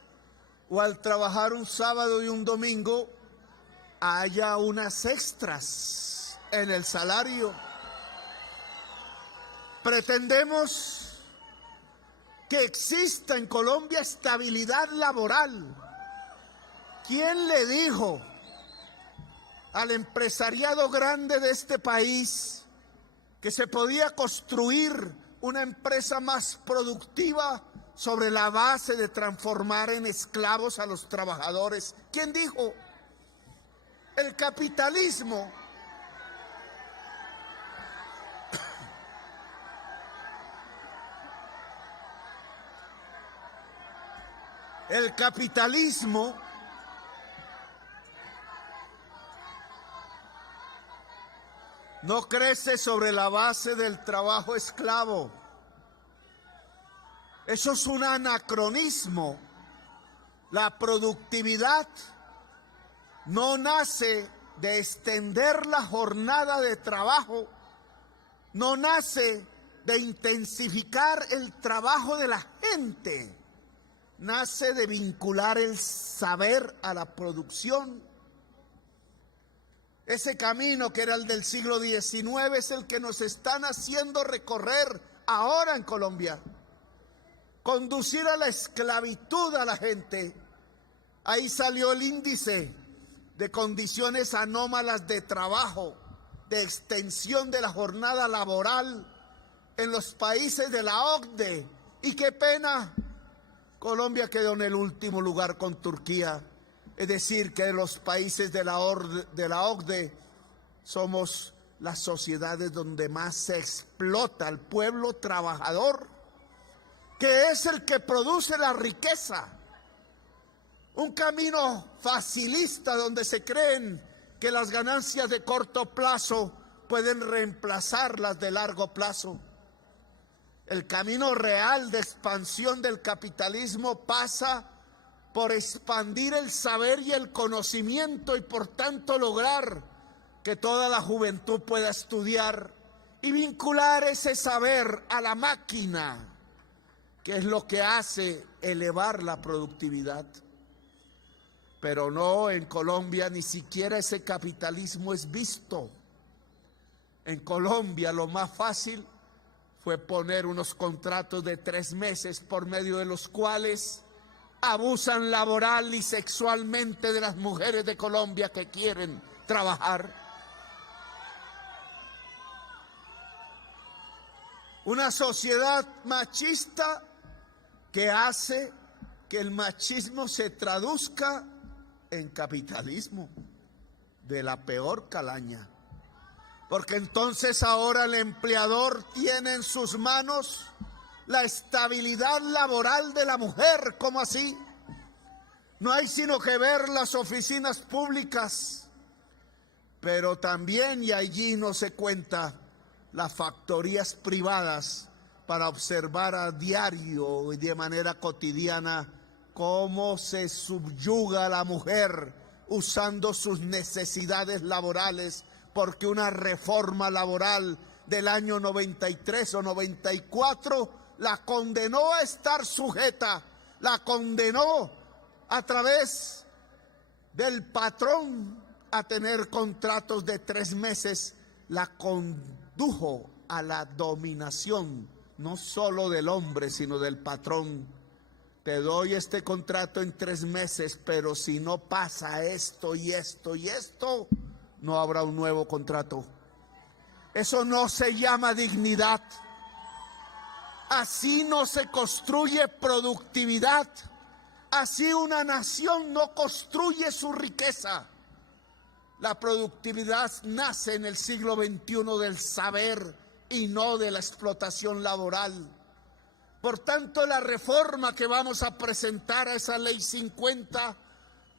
o al trabajar un sábado y un domingo haya unas extras en el salario. Pretendemos que exista en Colombia estabilidad laboral. ¿Quién le dijo al empresariado grande de este país que se podía construir una empresa más productiva sobre la base de transformar en esclavos a los trabajadores? ¿Quién dijo? El capitalismo no crece sobre la base del trabajo esclavo. Eso es un anacronismo. La productividad no nace de extender la jornada de trabajo, no nace de intensificar el trabajo de la gente, nace de vincular el saber a la producción. Ese camino que era el del siglo XIX es el que nos están haciendo recorrer ahora en Colombia. Conducir a la esclavitud a la gente. Ahí salió el índice de condiciones anómalas de trabajo, de extensión de la jornada laboral en los países de la OCDE. Y qué pena, Colombia quedó en el último lugar con Turquía. Es decir, que los países de la OCDE somos las sociedades donde más se explota al pueblo trabajador, que es el que produce la riqueza. Un camino facilista donde se creen que las ganancias de corto plazo pueden reemplazar las de largo plazo. El camino real de expansión del capitalismo pasa por expandir el saber y el conocimiento y por tanto lograr que toda la juventud pueda estudiar y vincular ese saber a la máquina, que es lo que hace elevar la productividad. Pero no, en Colombia ni siquiera ese capitalismo es visto. En Colombia lo más fácil fue poner unos contratos de 3 meses por medio de los cuales abusan laboral y sexualmente de las mujeres de Colombia que quieren trabajar. Una sociedad machista que hace que el machismo se traduzca en capitalismo de la peor calaña. Porque entonces ahora el empleador tiene en sus manos la estabilidad laboral de la mujer. ¿Cómo así? No hay sino que ver las oficinas públicas, pero también, y allí no se cuenta, las factorías privadas para observar a diario y de manera cotidiana cómo se subyuga a la mujer usando sus necesidades laborales, porque una reforma laboral del año 93 o 94 la condenó a estar sujeta, la condenó a través del patrón a tener contratos de 3 meses, la condujo a la dominación, no solo del hombre, sino del patrón. Te doy este contrato en 3 meses, pero si no pasa esto y esto y esto, no habrá un nuevo contrato. Eso no se llama dignidad. Así no se construye productividad. Así una nación no construye su riqueza. La productividad nace en el siglo XXI del saber y no de la explotación laboral. Por tanto, la reforma que vamos a presentar a esa Ley 50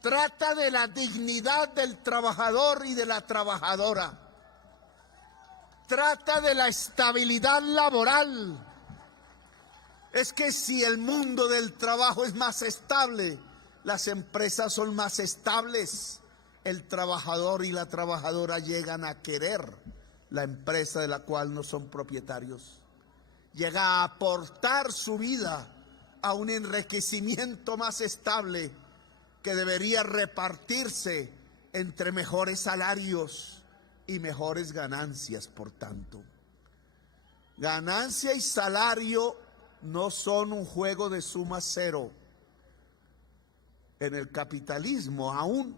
trata de la dignidad del trabajador y de la trabajadora. Trata de la estabilidad laboral. Es que si el mundo del trabajo es más estable, las empresas son más estables, el trabajador y la trabajadora llegan a querer la empresa de la cual no son propietarios. Llega a aportar su vida a un enriquecimiento más estable que debería repartirse entre mejores salarios y mejores ganancias, por tanto. Ganancia y salario no son un juego de suma cero. En el capitalismo aún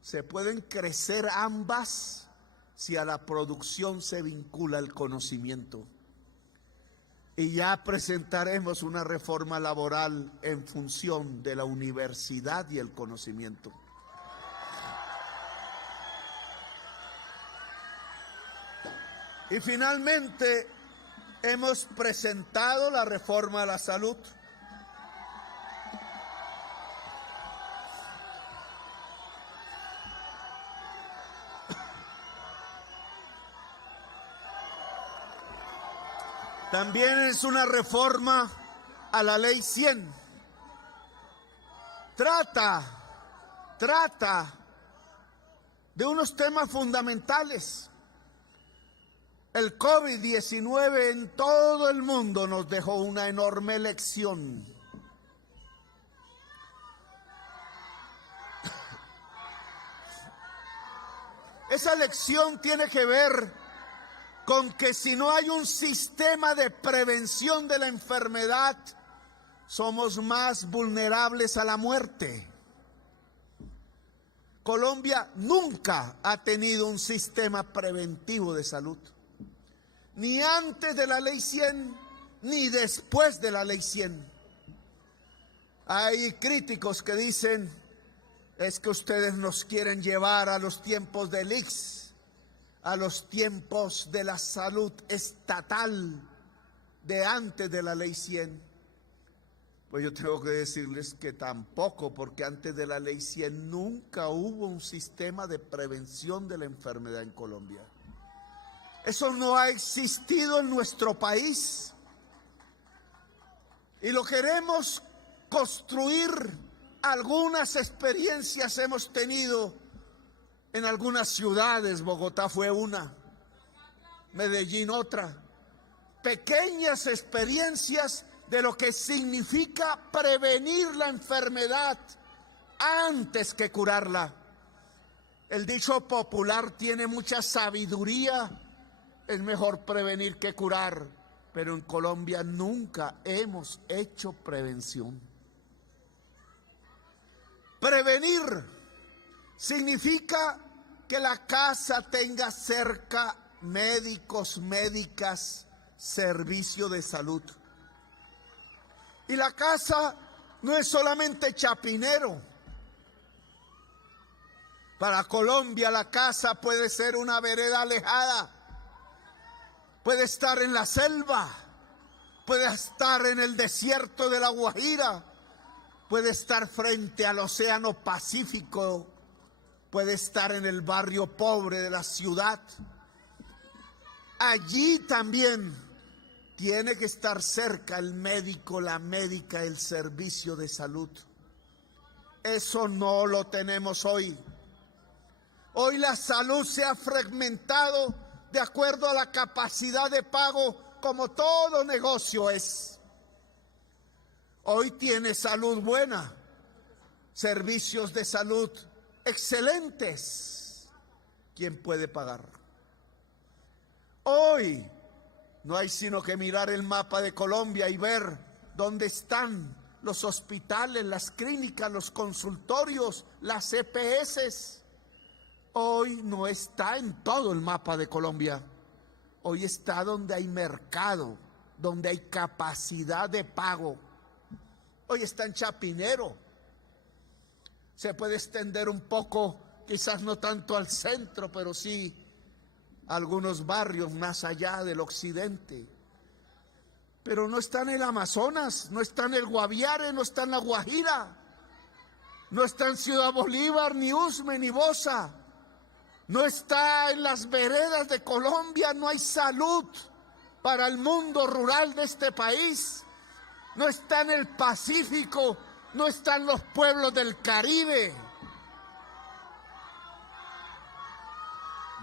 se pueden crecer ambas si a la producción se vincula el conocimiento. Y ya presentaremos una reforma laboral en función de la universidad y el conocimiento. Y finalmente hemos presentado la reforma a la salud. También es una reforma a la Ley 100. Trata de unos temas fundamentales. El COVID-19 en todo el mundo nos dejó una enorme lección. Esa lección tiene que ver con que si no hay un sistema de prevención de la enfermedad, somos más vulnerables a la muerte. Colombia nunca ha tenido un sistema preventivo de salud, ni antes de la Ley 100, ni después de la Ley 100. Hay críticos que dicen, es que ustedes nos quieren llevar a los tiempos del ICS, a los tiempos de la salud estatal de antes de la Ley 100. Pues yo tengo que decirles que tampoco, porque antes de la Ley 100 nunca hubo un sistema de prevención de la enfermedad en Colombia. Eso no ha existido en nuestro país. Y lo queremos construir. Algunas experiencias hemos tenido en algunas ciudades. Bogotá fue una, Medellín otra. Pequeñas experiencias de lo que significa prevenir la enfermedad antes que curarla. El dicho popular tiene mucha sabiduría: es mejor prevenir que curar, pero en Colombia nunca hemos hecho prevención. Prevenir significa que la casa tenga cerca médicos, médicas, servicio de salud. Y la casa no es solamente Chapinero. Para Colombia la casa puede ser una vereda alejada, puede estar en la selva, puede estar en el desierto de La Guajira, puede estar frente al Océano Pacífico, puede estar en el barrio pobre de la ciudad. Allí también tiene que estar cerca el médico, la médica, el servicio de salud. Eso no lo tenemos hoy. Hoy la salud se ha fragmentado de acuerdo a la capacidad de pago, como todo negocio es. Hoy tiene salud buena, servicios de salud excelentes. ¿Quién puede pagar? Hoy no hay sino que mirar el mapa de Colombia y ver dónde están los hospitales, las clínicas, los consultorios, las EPS. Hoy no está en todo el mapa de Colombia. Hoy está donde hay mercado, donde hay capacidad de pago. Hoy está en Chapinero. Se puede extender un poco, quizás no tanto al centro, pero sí algunos barrios más allá del occidente. Pero no está en el Amazonas, no está en el Guaviare, no está en La Guajira, no está en Ciudad Bolívar, ni Usme, ni Bosa, no está en las veredas de Colombia. No hay salud para el mundo rural de este país, no está en el Pacífico, no están los pueblos del Caribe.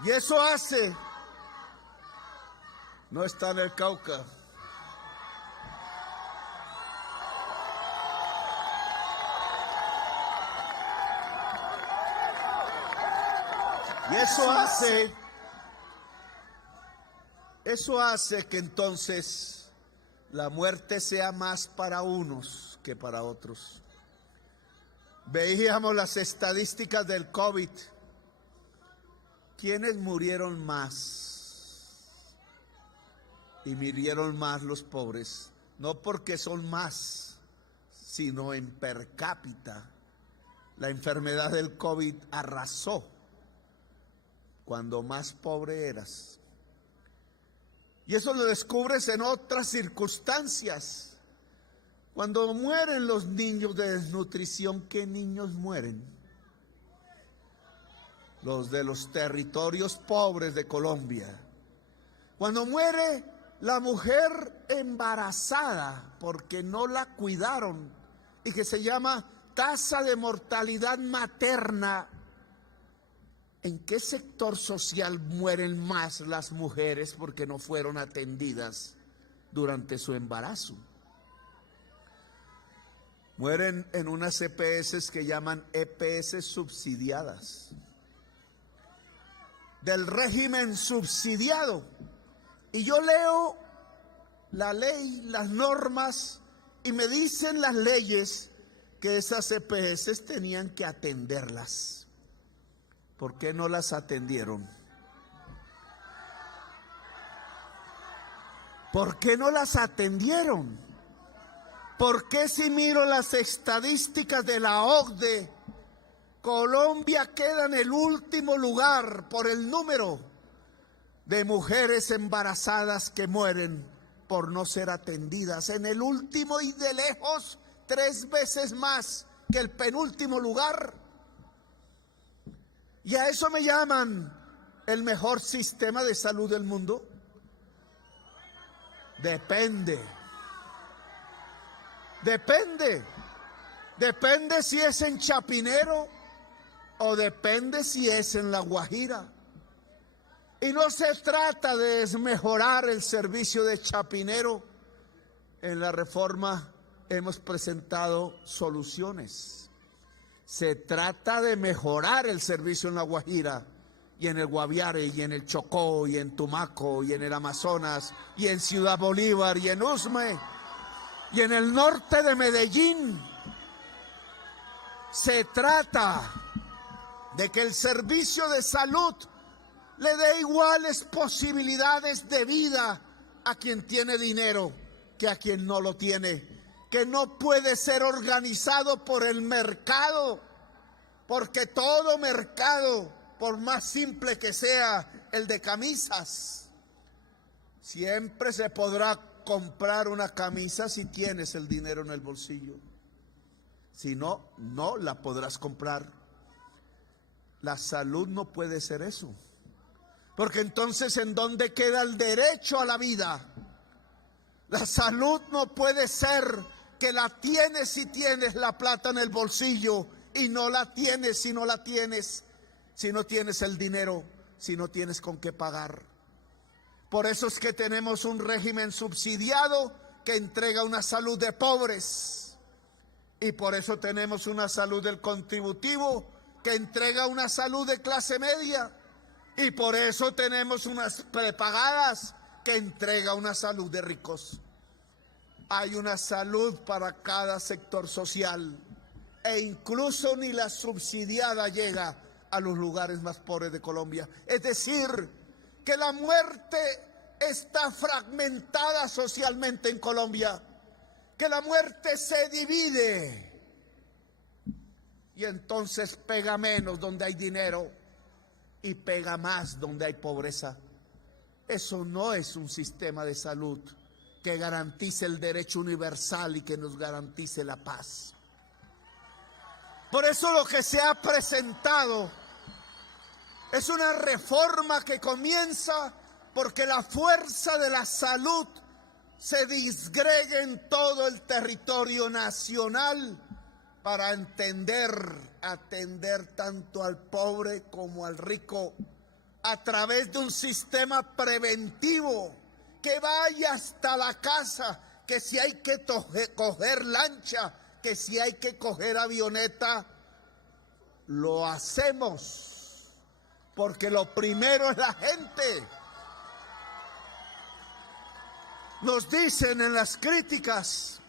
Y eso hace, no está en el Cauca. Y eso hace que entonces la muerte sea más para unos que para otros. Veíamos las estadísticas del COVID. ¿Quiénes murieron más? Y murieron más los pobres, no porque son más, sino en per cápita. La enfermedad del COVID arrasó cuando más pobre eras. Y eso lo descubres en otras circunstancias. Cuando mueren los niños de desnutrición, ¿qué niños mueren? Los de los territorios pobres de Colombia. Cuando muere la mujer embarazada porque no la cuidaron y que se llama tasa de mortalidad materna, ¿en qué sector social mueren más las mujeres porque no fueron atendidas durante su embarazo? Mueren en unas EPS que llaman EPS subsidiadas, del régimen subsidiado. Y yo leo la ley, las normas, y me dicen las leyes que esas EPS tenían que atenderlas. ¿Por qué no las atendieron? ¿Por qué no las atendieron? ¿Por qué si miro las estadísticas de la OCDE, Colombia queda en el último lugar por el número de mujeres embarazadas que mueren por no ser atendidas? En el último y de lejos 3 veces más que el penúltimo lugar. ¿Y a eso me llaman el mejor sistema de salud del mundo? Depende. Depende si es en Chapinero o depende si es en La Guajira. Y no se trata de desmejorar el servicio de Chapinero. En la reforma hemos presentado soluciones. Se trata de mejorar el servicio en La Guajira y en el Guaviare y en el Chocó y en Tumaco y en el Amazonas y en Ciudad Bolívar y en Usme y en el norte de Medellín. Se trata de que el servicio de salud le dé iguales posibilidades de vida a quien tiene dinero que a quien no lo tiene, que no puede ser organizado por el mercado, porque todo mercado, por más simple que sea el de camisas, siempre se podrá comprar una camisa si tienes el dinero en el bolsillo. Si no, no la podrás comprar. La salud no puede ser eso. Porque entonces, ¿en dónde queda el derecho a la vida? La salud no puede ser que la tienes si tienes la plata en el bolsillo y no la tienes si no la tienes, si no tienes el dinero, si no tienes con qué pagar. Por eso es que tenemos un régimen subsidiado que entrega una salud de pobres. Y por eso tenemos una salud del contributivo que entrega una salud de clase media. Y por eso tenemos unas prepagadas que entrega una salud de ricos. Hay una salud para cada sector social e incluso ni la subsidiada llega a los lugares más pobres de Colombia. Es decir, que la muerte está fragmentada socialmente en Colombia, que la muerte se divide y entonces pega menos donde hay dinero y pega más donde hay pobreza. Eso no es un sistema de salud que garantice el derecho universal y que nos garantice la paz. Por eso lo que se ha presentado es una reforma que comienza porque la fuerza de la salud se disgregue en todo el territorio nacional para atender tanto al pobre como al rico a través de un sistema preventivo que vaya hasta la casa, que si hay que coger lancha, que si hay que coger avioneta, lo hacemos. porque lo primero es la gente. Nos dicen en las críticas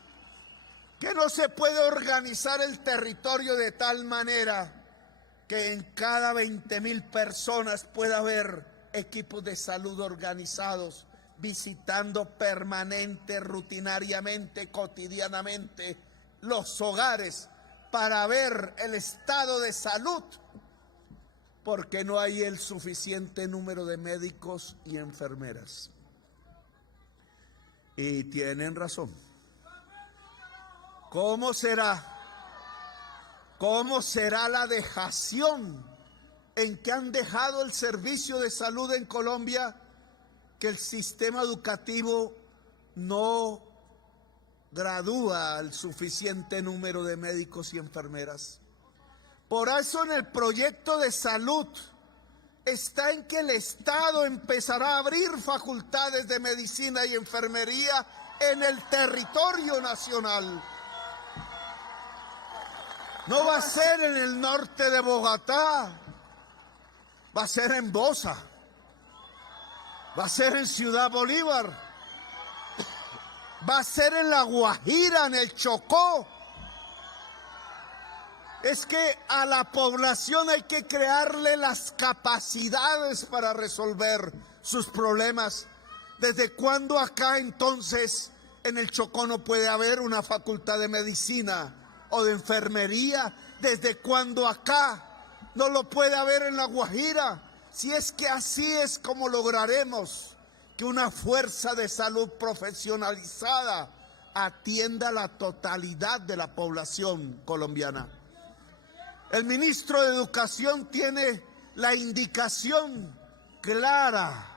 que no se puede organizar el territorio de tal manera que en cada 20,000 personas pueda haber equipos de salud organizados, visitando permanente, rutinariamente, cotidianamente los hogares para ver el estado de salud, porque no hay el suficiente número de médicos y enfermeras. Y tienen razón. ¿Cómo será? ¿Cómo será la dejación en que han dejado el servicio de salud en Colombia, que el sistema educativo no gradúa al suficiente número de médicos y enfermeras? Por eso en el proyecto de salud está en que el Estado empezará a abrir facultades de medicina y enfermería en el territorio nacional. No va a ser en el norte de Bogotá, va a ser en Bosa, va a ser en Ciudad Bolívar, va a ser en La Guajira, en el Chocó. Es que a la población hay que crearle las capacidades para resolver sus problemas. ¿Desde cuándo acá entonces en el Chocó no puede haber una facultad de medicina o de enfermería? ¿Desde cuándo acá no lo puede haber en La Guajira? Si es que así es como lograremos que una fuerza de salud profesionalizada atienda la totalidad de la población colombiana. El ministro de Educación tiene la indicación clara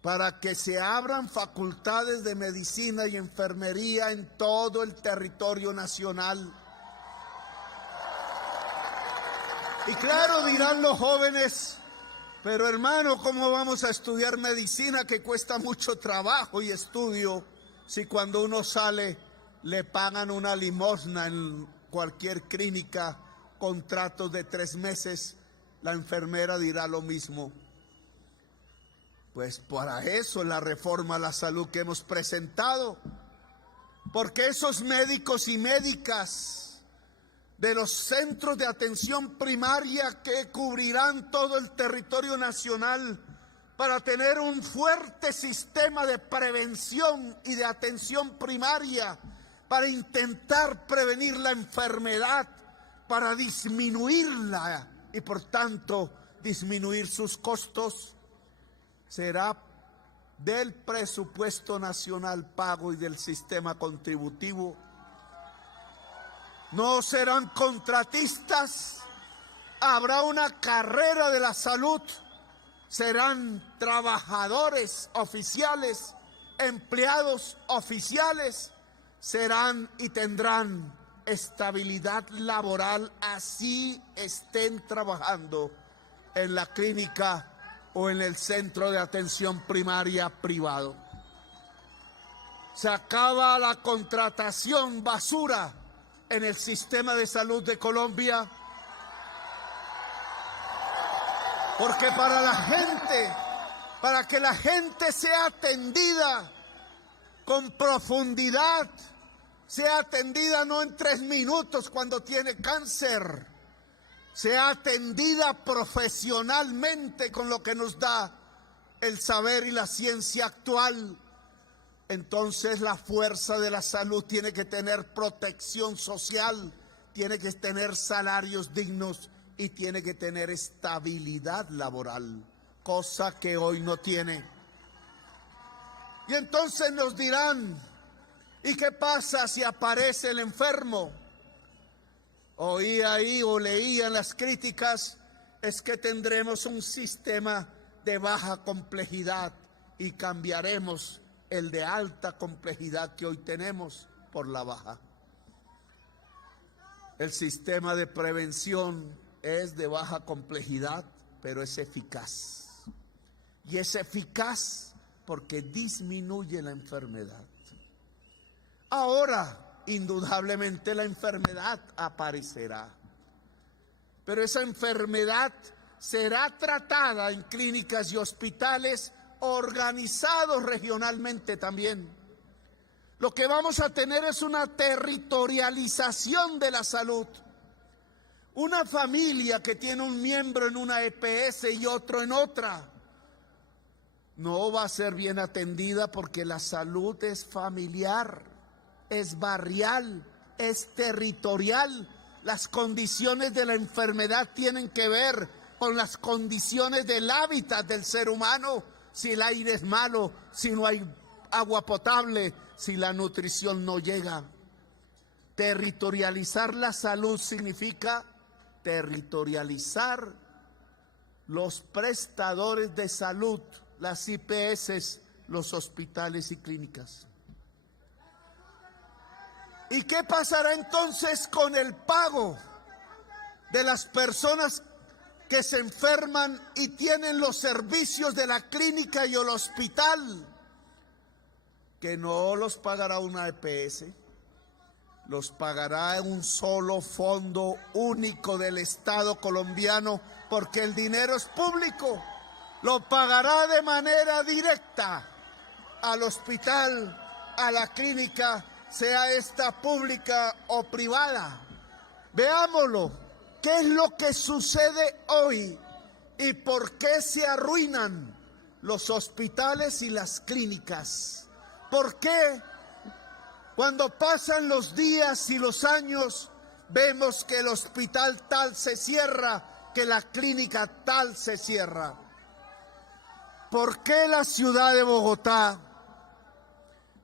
para que se abran facultades de medicina y enfermería en todo el territorio nacional. Y claro, dirán los jóvenes, pero hermano, ¿cómo vamos a estudiar medicina que cuesta mucho trabajo y estudio si cuando uno sale le pagan una limosna en cualquier clínica, contratos de 3 meses? La enfermera dirá lo mismo. Pues para eso es la reforma a la salud que hemos presentado, porque esos médicos y médicas de los centros de atención primaria que cubrirán todo el territorio nacional para tener un fuerte sistema de prevención y de atención primaria, para intentar prevenir la enfermedad, para disminuirla y por tanto disminuir sus costos, será del presupuesto nacional pago y del sistema contributivo. No serán contratistas, habrá una carrera de la salud, serán trabajadores oficiales, empleados oficiales, serán y tendrán estabilidad laboral, así estén trabajando en la clínica o en el centro de atención primaria privado. Se acaba la contratación basura en el sistema de salud de Colombia, porque para la gente, para que la gente sea atendida con profundidad, sea atendida no en 3 minutos cuando tiene cáncer, sea atendida profesionalmente con lo que nos da el saber y la ciencia actual, entonces la fuerza de la salud tiene que tener protección social, tiene que tener salarios dignos y tiene que tener estabilidad laboral, cosa que hoy no tiene. Y entonces nos dirán, ¿y qué pasa si aparece el enfermo? Oí ahí o leía en las críticas, es que tendremos un sistema de baja complejidad y cambiaremos el de alta complejidad que hoy tenemos por la baja. El sistema de prevención es de baja complejidad, pero es eficaz. Y es eficaz porque disminuye la enfermedad. Ahora, indudablemente la enfermedad aparecerá, pero esa enfermedad será tratada en clínicas y hospitales organizados regionalmente también. Lo que vamos a tener es una territorialización de la salud. Una familia que tiene un miembro en una EPS y otro en otra, no va a ser bien atendida porque la salud es familiar, es barrial, es territorial. Las condiciones de la enfermedad tienen que ver con las condiciones del hábitat del ser humano. Si el aire es malo, si no hay agua potable, si la nutrición no llega. Territorializar la salud significa territorializar los prestadores de salud, las IPS, los hospitales y clínicas. ¿Y qué pasará entonces con el pago de las personas que se enferman y tienen los servicios de la clínica y el hospital? Que no los pagará una EPS, los pagará un solo fondo único del Estado colombiano, porque el dinero es público. Lo pagará de manera directa al hospital, a la clínica, sea esta pública o privada. Veámoslo. ¿Qué es lo que sucede hoy y por qué se arruinan los hospitales y las clínicas? ¿Por qué cuando pasan los días y los años vemos que el hospital tal se cierra, que la clínica tal se cierra? ¿Por qué la ciudad de Bogotá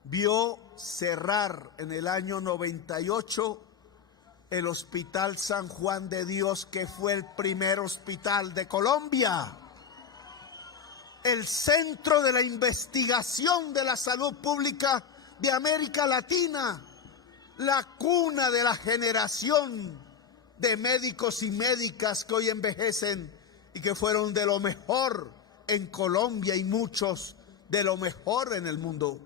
vio cerrar en el año 98 el Hospital San Juan de Dios, que fue el primer hospital de Colombia? El centro de la investigación de la salud pública de América Latina, la cuna de la generación de médicos y médicas que hoy envejecen y que fueron de lo mejor en Colombia y muchos de lo mejor en el mundo.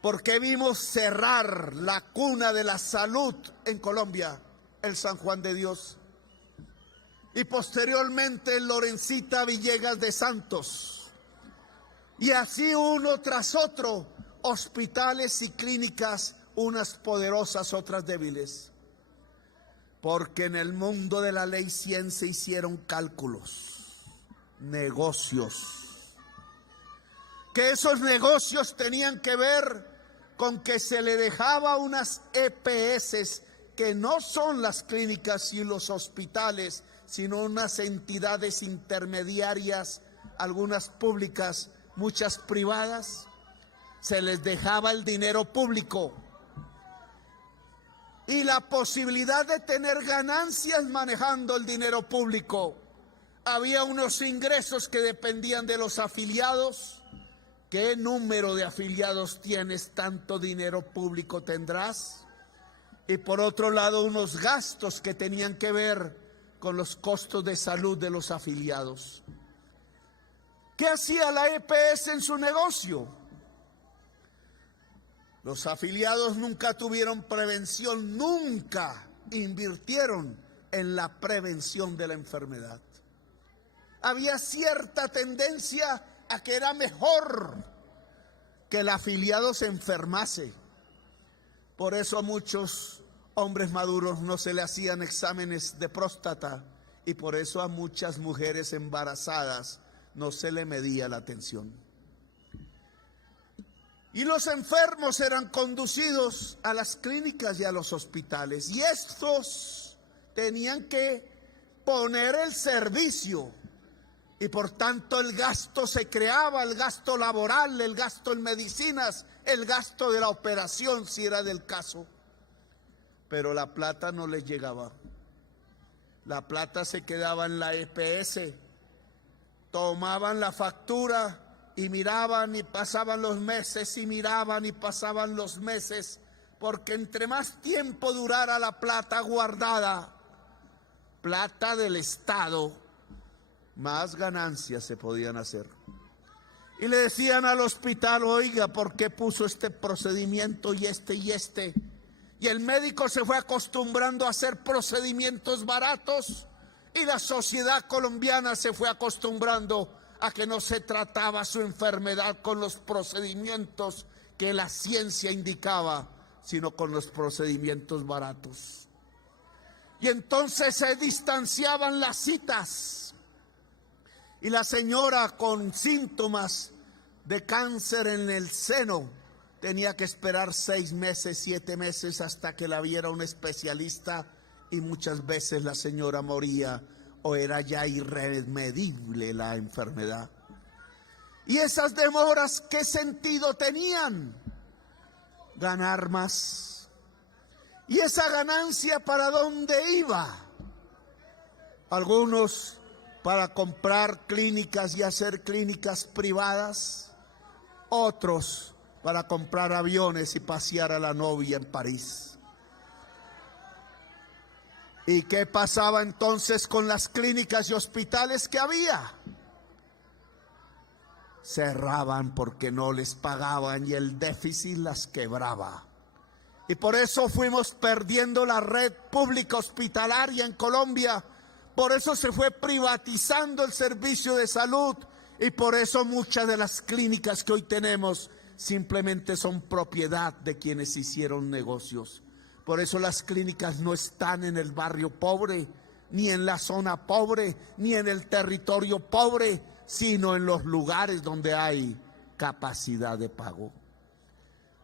¿Por qué vimos cerrar la cuna de la salud en Colombia, el San Juan de Dios? Y posteriormente el Lorencita Villegas de Santos. Y así uno tras otro, hospitales y clínicas, unas poderosas, otras débiles. Porque en el mundo de la ley 100 se hicieron cálculos, negocios. Que esos negocios tenían que ver con que se le dejaba unas EPS que no son las clínicas y los hospitales, sino unas entidades intermediarias, algunas públicas, muchas privadas. Se les dejaba el dinero público y la posibilidad de tener ganancias manejando el dinero público. Había unos ingresos que dependían de los afiliados. ¿Qué número de afiliados tienes? Tanto dinero público tendrás. Y por otro lado, unos gastos que tenían que ver con los costos de salud de los afiliados. ¿Qué hacía la EPS en su negocio? Los afiliados nunca tuvieron prevención, nunca invirtieron en la prevención de la enfermedad. Había cierta tendencia a que era mejor que el afiliado se enfermase. Por eso a muchos hombres maduros no se le hacían exámenes de próstata y por eso a muchas mujeres embarazadas no se le medía la tensión. Y los enfermos eran conducidos a las clínicas y a los hospitales y estos tenían que poner el servicio. Y por tanto el gasto se creaba, el gasto laboral, el gasto en medicinas, el gasto de la operación si era del caso. Pero la plata no les llegaba. La plata se quedaba en la EPS. Tomaban la factura y miraban y pasaban los meses y miraban y pasaban los meses. Porque entre más tiempo durara la plata guardada, plata del Estado, más ganancias se podían hacer. Y le decían al hospital, oiga, ¿por qué puso este procedimiento y este y este? Y el médico se fue acostumbrando a hacer procedimientos baratos y la sociedad colombiana se fue acostumbrando a que no se trataba su enfermedad con los procedimientos que la ciencia indicaba, sino con los procedimientos baratos. Y entonces se distanciaban las citas. Y la señora con síntomas de cáncer en el seno tenía que esperar 6 meses, 7 meses hasta que la viera un especialista, y muchas veces la señora moría o era ya irremedible la enfermedad. Y esas demoras, ¿qué sentido tenían? Ganar más. ¿Y esa ganancia para dónde iba? Algunos para comprar clínicas y hacer clínicas privadas, otros para comprar aviones y pasear a la novia en París. ¿Y qué pasaba entonces con las clínicas y hospitales que había? Cerraban porque no les pagaban y el déficit las quebraba. Y por eso fuimos perdiendo la red pública hospitalaria en Colombia. Por eso se fue privatizando el servicio de salud y por eso muchas de las clínicas que hoy tenemos simplemente son propiedad de quienes hicieron negocios. Por eso las clínicas no están en el barrio pobre, ni en la zona pobre, ni en el territorio pobre, sino en los lugares donde hay capacidad de pago.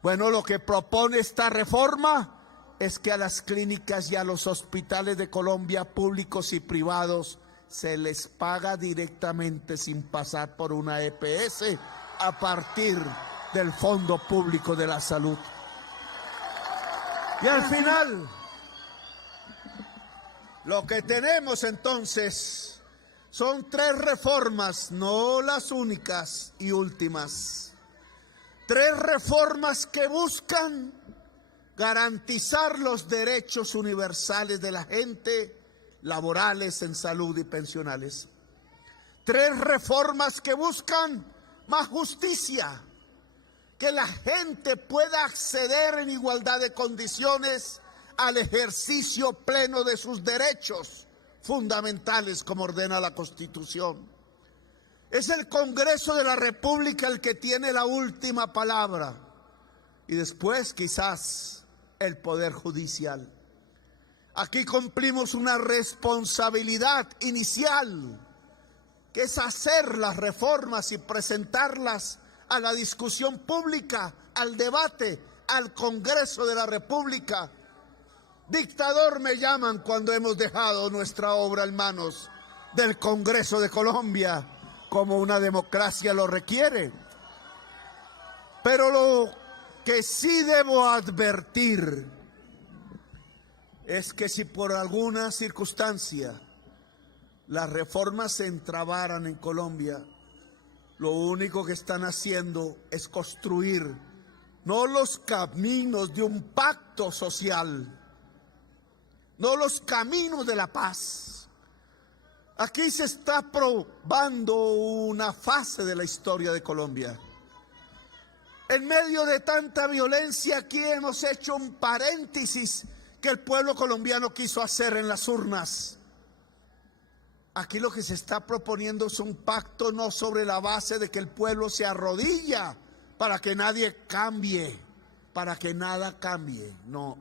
Bueno, lo que propone esta reforma es que a las clínicas y a los hospitales de Colombia, públicos y privados, se les paga directamente sin pasar por una EPS a partir del Fondo Público de la Salud. Y al final, lo que tenemos entonces son 3 reformas, no las únicas y últimas. 3 reformas que buscan garantizar los derechos universales de la gente, laborales, en salud y pensionales. 3 reformas que buscan más justicia, que la gente pueda acceder en igualdad de condiciones al ejercicio pleno de sus derechos fundamentales como ordena la Constitución. Es el Congreso de la República el que tiene la última palabra y después quizás el Poder Judicial. Aquí cumplimos una responsabilidad inicial, que es hacer las reformas y presentarlas a la discusión pública, al debate, al Congreso de la República. Dictador me llaman cuando hemos dejado nuestra obra en manos del Congreso de Colombia, como una democracia lo requiere. Pero lo que sí debo advertir es que si por alguna circunstancia las reformas se entrabaran en Colombia, lo único que están haciendo es construir no los caminos de un pacto social, no los caminos de la paz. Aquí se está probando una fase de la historia de Colombia. En medio de tanta violencia, aquí hemos hecho un paréntesis que el pueblo colombiano quiso hacer en las urnas. Aquí lo que se está proponiendo es un pacto no sobre la base de que el pueblo se arrodilla para que nadie cambie, para que nada cambie. No.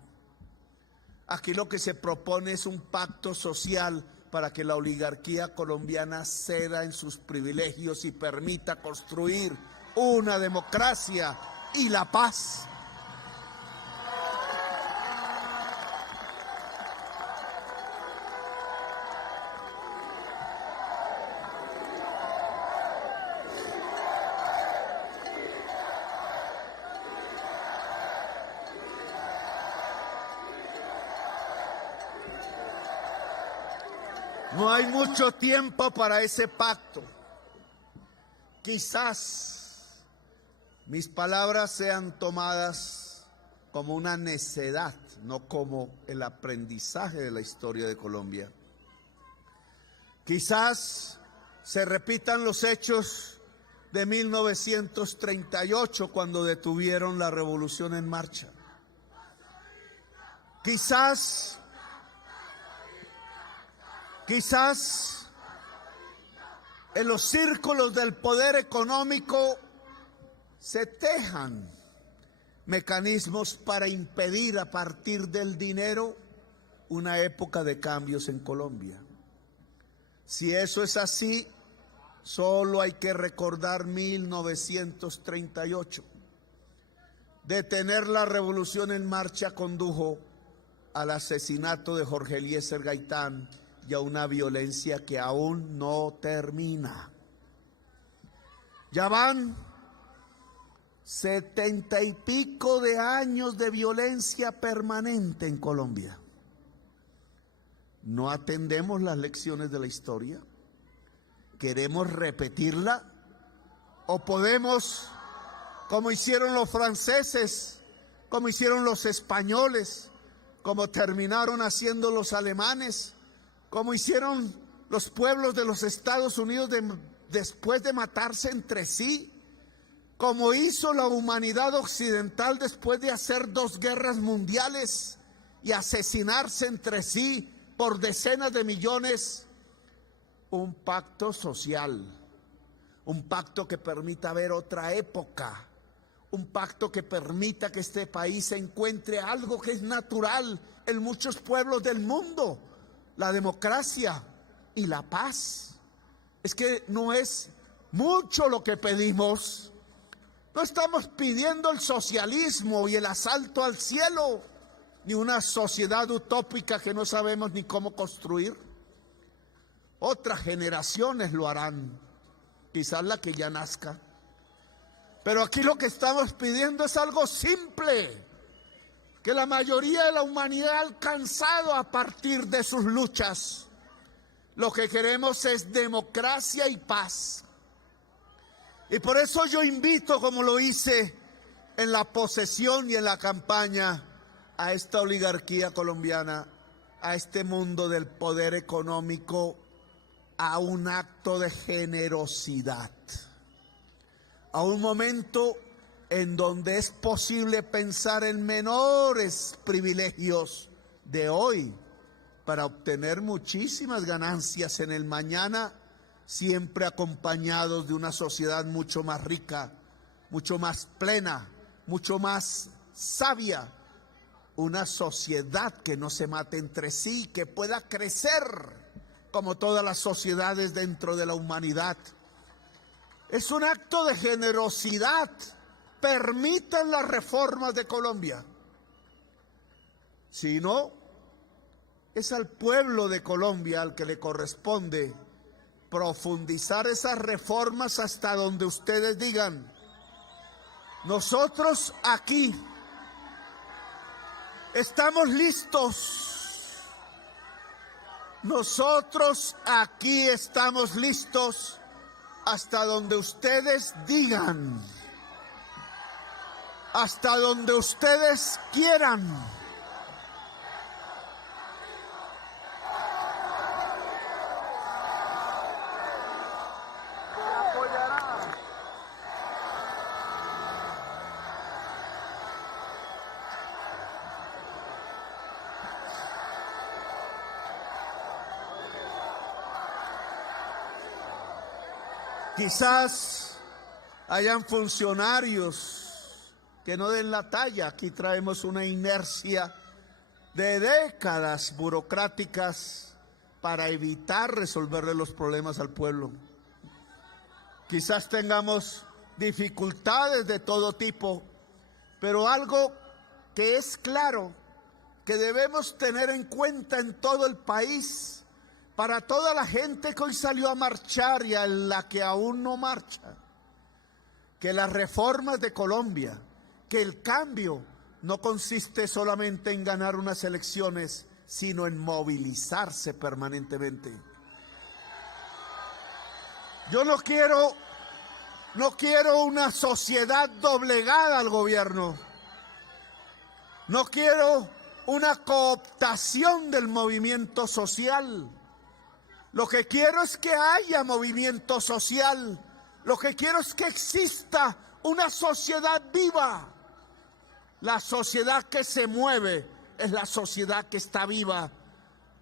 Aquí lo que se propone es un pacto social para que la oligarquía colombiana ceda en sus privilegios y permita construir una democracia y la paz. No hay mucho tiempo para ese pacto. Quizás mis palabras sean tomadas como una necedad, no como el aprendizaje de la historia de Colombia. Quizás se repitan los hechos de 1938, cuando detuvieron la revolución en marcha. Quizás en los círculos del poder económico se tejan mecanismos para impedir a partir del dinero una época de cambios en Colombia. Si eso es así, solo hay que recordar 1938. Detener la revolución en marcha condujo al asesinato de Jorge Eliezer Gaitán y a una violencia que aún no termina. Ya van 70 y pico de años de violencia permanente en Colombia. ¿No atendemos las lecciones de la historia? ¿Queremos repetirla? ¿O podemos, como hicieron los franceses, como hicieron los españoles, como terminaron haciendo los alemanes, como hicieron los pueblos de los Estados Unidos después de matarse entre sí, como hizo la humanidad occidental después de hacer 2 guerras mundiales y asesinarse entre sí por decenas de millones? Un pacto social, un pacto que permita ver otra época, un pacto que permita que este país encuentre algo que es natural en muchos pueblos del mundo: la democracia y la paz. Es que no es mucho lo que pedimos. No estamos pidiendo el socialismo y el asalto al cielo, ni una sociedad utópica que no sabemos ni cómo construir. Otras generaciones lo harán, quizás la que ya nazca. Pero aquí lo que estamos pidiendo es algo simple, que la mayoría de la humanidad ha alcanzado a partir de sus luchas. Lo que queremos es democracia y paz. Y por eso yo invito, como lo hice en la posesión y en la campaña, a esta oligarquía colombiana, a este mundo del poder económico, a un acto de generosidad, a un momento en donde es posible pensar en menores privilegios de hoy para obtener muchísimas ganancias en el mañana, siempre acompañados de una sociedad mucho más rica, mucho más plena, mucho más sabia, una sociedad que no se mate entre sí, que pueda crecer como todas las sociedades dentro de la humanidad. Es un acto de generosidad. Permitan las reformas de Colombia. Si no, es al pueblo de Colombia al que le corresponde profundizar esas reformas hasta donde ustedes digan: nosotros aquí estamos listos. Nosotros aquí estamos listos hasta donde ustedes digan, hasta donde ustedes quieran. Quizás hayan funcionarios que no den la talla. Aquí traemos una inercia de décadas burocráticas para evitar resolverle los problemas al pueblo. Quizás tengamos dificultades de todo tipo, pero algo que es claro, que debemos tener en cuenta en todo el país, para toda la gente que hoy salió a marchar y a la que aún no marcha, que las reformas de Colombia, que el cambio no consiste solamente en ganar unas elecciones, sino en movilizarse permanentemente. Yo no quiero una sociedad doblegada al gobierno. No quiero una cooptación del movimiento social. Lo que quiero es que haya movimiento social. Lo que quiero es que exista una sociedad viva. La sociedad que se mueve es la sociedad que está viva.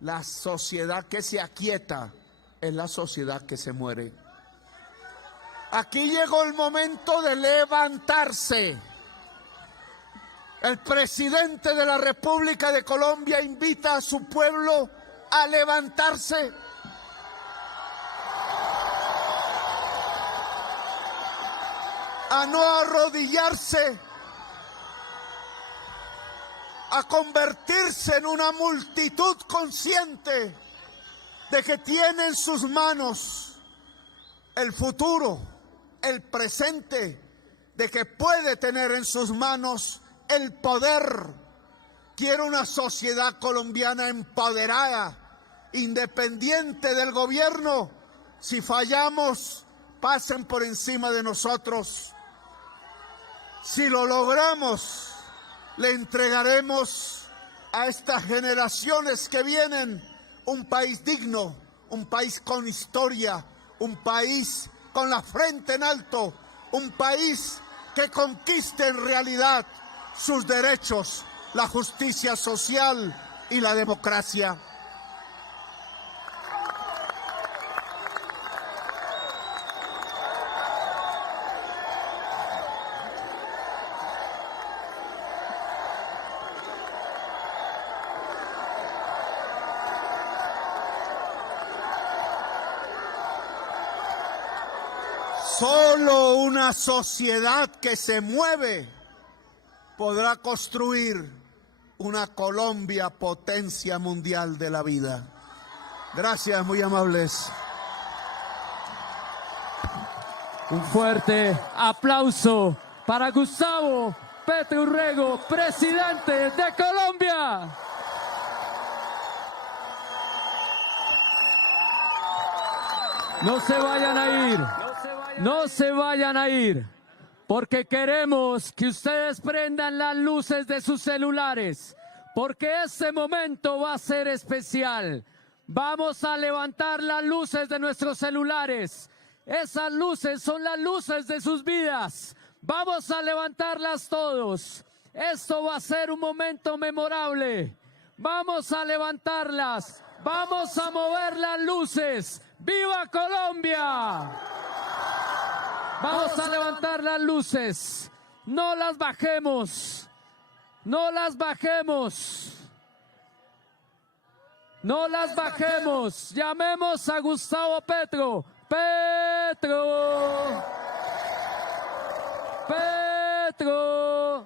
La sociedad que se aquieta es la sociedad que se muere. Aquí llegó el momento de levantarse. El presidente de la República de Colombia invita a su pueblo a levantarse. A no arrodillarse, a convertirse en una multitud consciente de que tiene en sus manos el futuro, el presente, de que puede tener en sus manos el poder. Quiero una sociedad colombiana empoderada, independiente del gobierno. Si fallamos, pasen por encima de nosotros. Si lo logramos, le entregaremos a estas generaciones que vienen un país digno, un país con historia, un país con la frente en alto, un país que conquiste en realidad sus derechos, la justicia social y la democracia. Solo una sociedad que se mueve podrá construir una Colombia potencia mundial de la vida. Gracias, muy amables. Un fuerte aplauso para Gustavo Petro Urrego, presidente de Colombia. No se vayan a ir. No se vayan a ir, porque queremos que ustedes prendan las luces de sus celulares, porque este momento va a ser especial. Vamos a levantar las luces de nuestros celulares. Esas luces son las luces de sus vidas. Vamos a levantarlas todos. Esto va a ser un momento memorable. Vamos a levantarlas. Vamos a mover las luces. ¡Viva Colombia! Vamos a levantar las luces. No las bajemos. No las bajemos. No las bajemos. Llamemos a Gustavo Petro. Petro. Petro.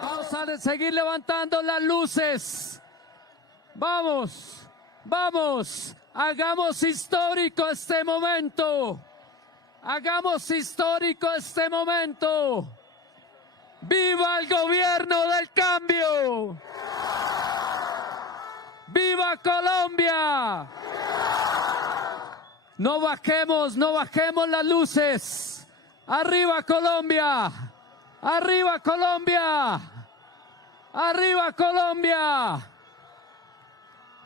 Vamos a seguir levantando las luces. Vamos. Vamos. Hagamos histórico este momento. Hagamos histórico este momento. ¡Viva el gobierno del cambio! ¡Viva Colombia! No bajemos las luces. ¡Arriba Colombia! ¡Arriba Colombia! ¡Arriba Colombia!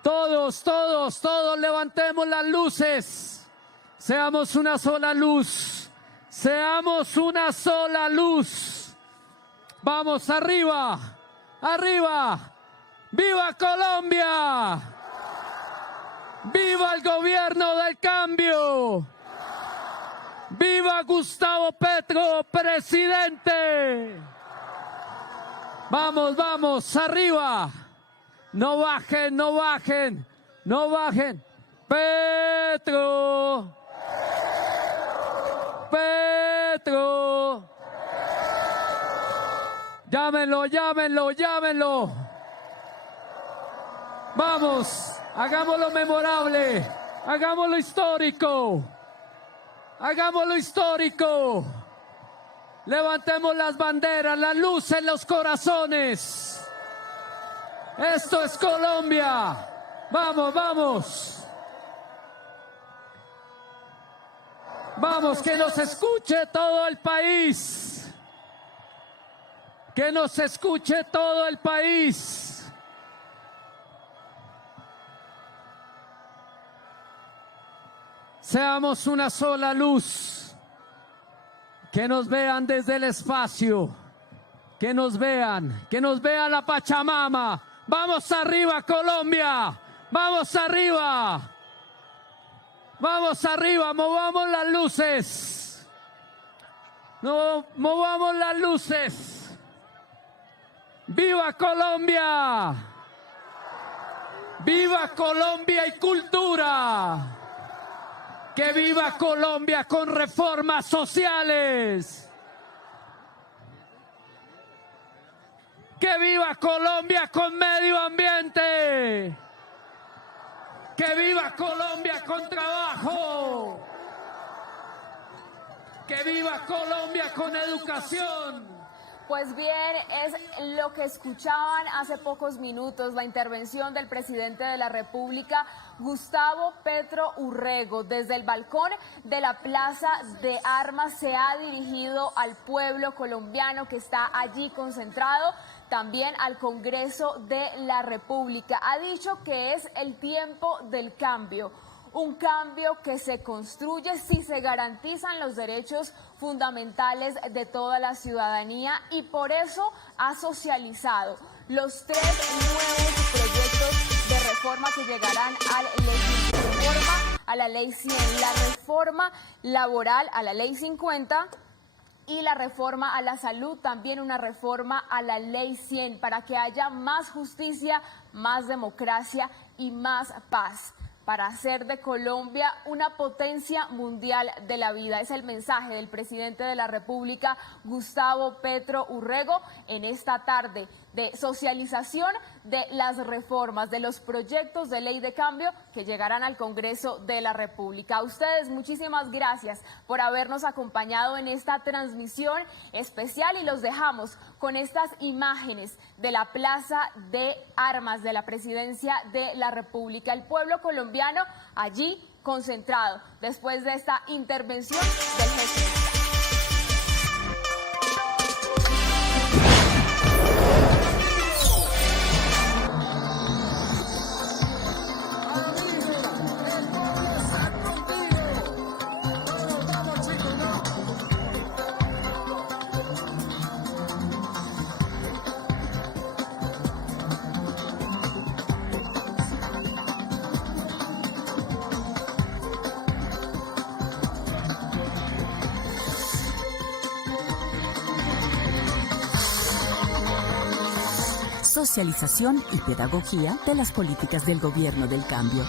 Todos levantemos las luces. Seamos una sola luz. Seamos una sola luz. Vamos arriba. Arriba. ¡Viva Colombia! ¡Viva el gobierno del cambio! ¡Viva Gustavo Petro, presidente! Vamos, vamos, arriba. No bajen, no bajen, no bajen. Petro. Petro. Llámenlo, llámenlo, llámenlo. Vamos, hagámoslo memorable, hagámoslo histórico. Hagámoslo histórico. Levantemos las banderas, la luz en los corazones. Esto es Colombia. Vamos, vamos. Vamos, que nos escuche todo el país. Que nos escuche todo el país. Seamos una sola luz. Que nos vean desde el espacio. Que nos vean la Pachamama. Vamos arriba, Colombia. Vamos arriba. Vamos arriba, movamos las luces. No, movamos las luces. ¡Viva Colombia! ¡Viva Colombia y cultura! ¡Que viva Colombia con reformas sociales! ¡Que viva Colombia con medio ambiente! ¡Que viva Colombia con trabajo! ¡Que viva Colombia con educación! Pues bien, es lo que escuchaban hace pocos minutos, la intervención del presidente de la República, Gustavo Petro Urrego. Desde el balcón de la Plaza de Armas se ha dirigido al pueblo colombiano que está allí concentrado, también al Congreso de la República. Ha dicho que es el tiempo del cambio. Un cambio que se construye si se garantizan los derechos fundamentales de toda la ciudadanía y por eso ha socializado los 3 nuevos proyectos de reforma que llegarán a la Ley 100, la reforma laboral a la Ley 50 y la reforma a la salud, también una reforma a la Ley 100 para que haya más justicia, más democracia y más paz, para hacer de Colombia una potencia mundial de la vida. Es el mensaje del presidente de la República, Gustavo Petro Urrego, en esta tarde de socialización de las reformas, de los proyectos de ley de cambio que llegarán al Congreso de la República. A ustedes, muchísimas gracias por habernos acompañado en esta transmisión especial y los dejamos con estas imágenes de la Plaza de Armas de la Presidencia de la República. El pueblo colombiano allí concentrado después de esta intervención del jefe de Estado. Socialización y pedagogía de las políticas del Gobierno del Cambio.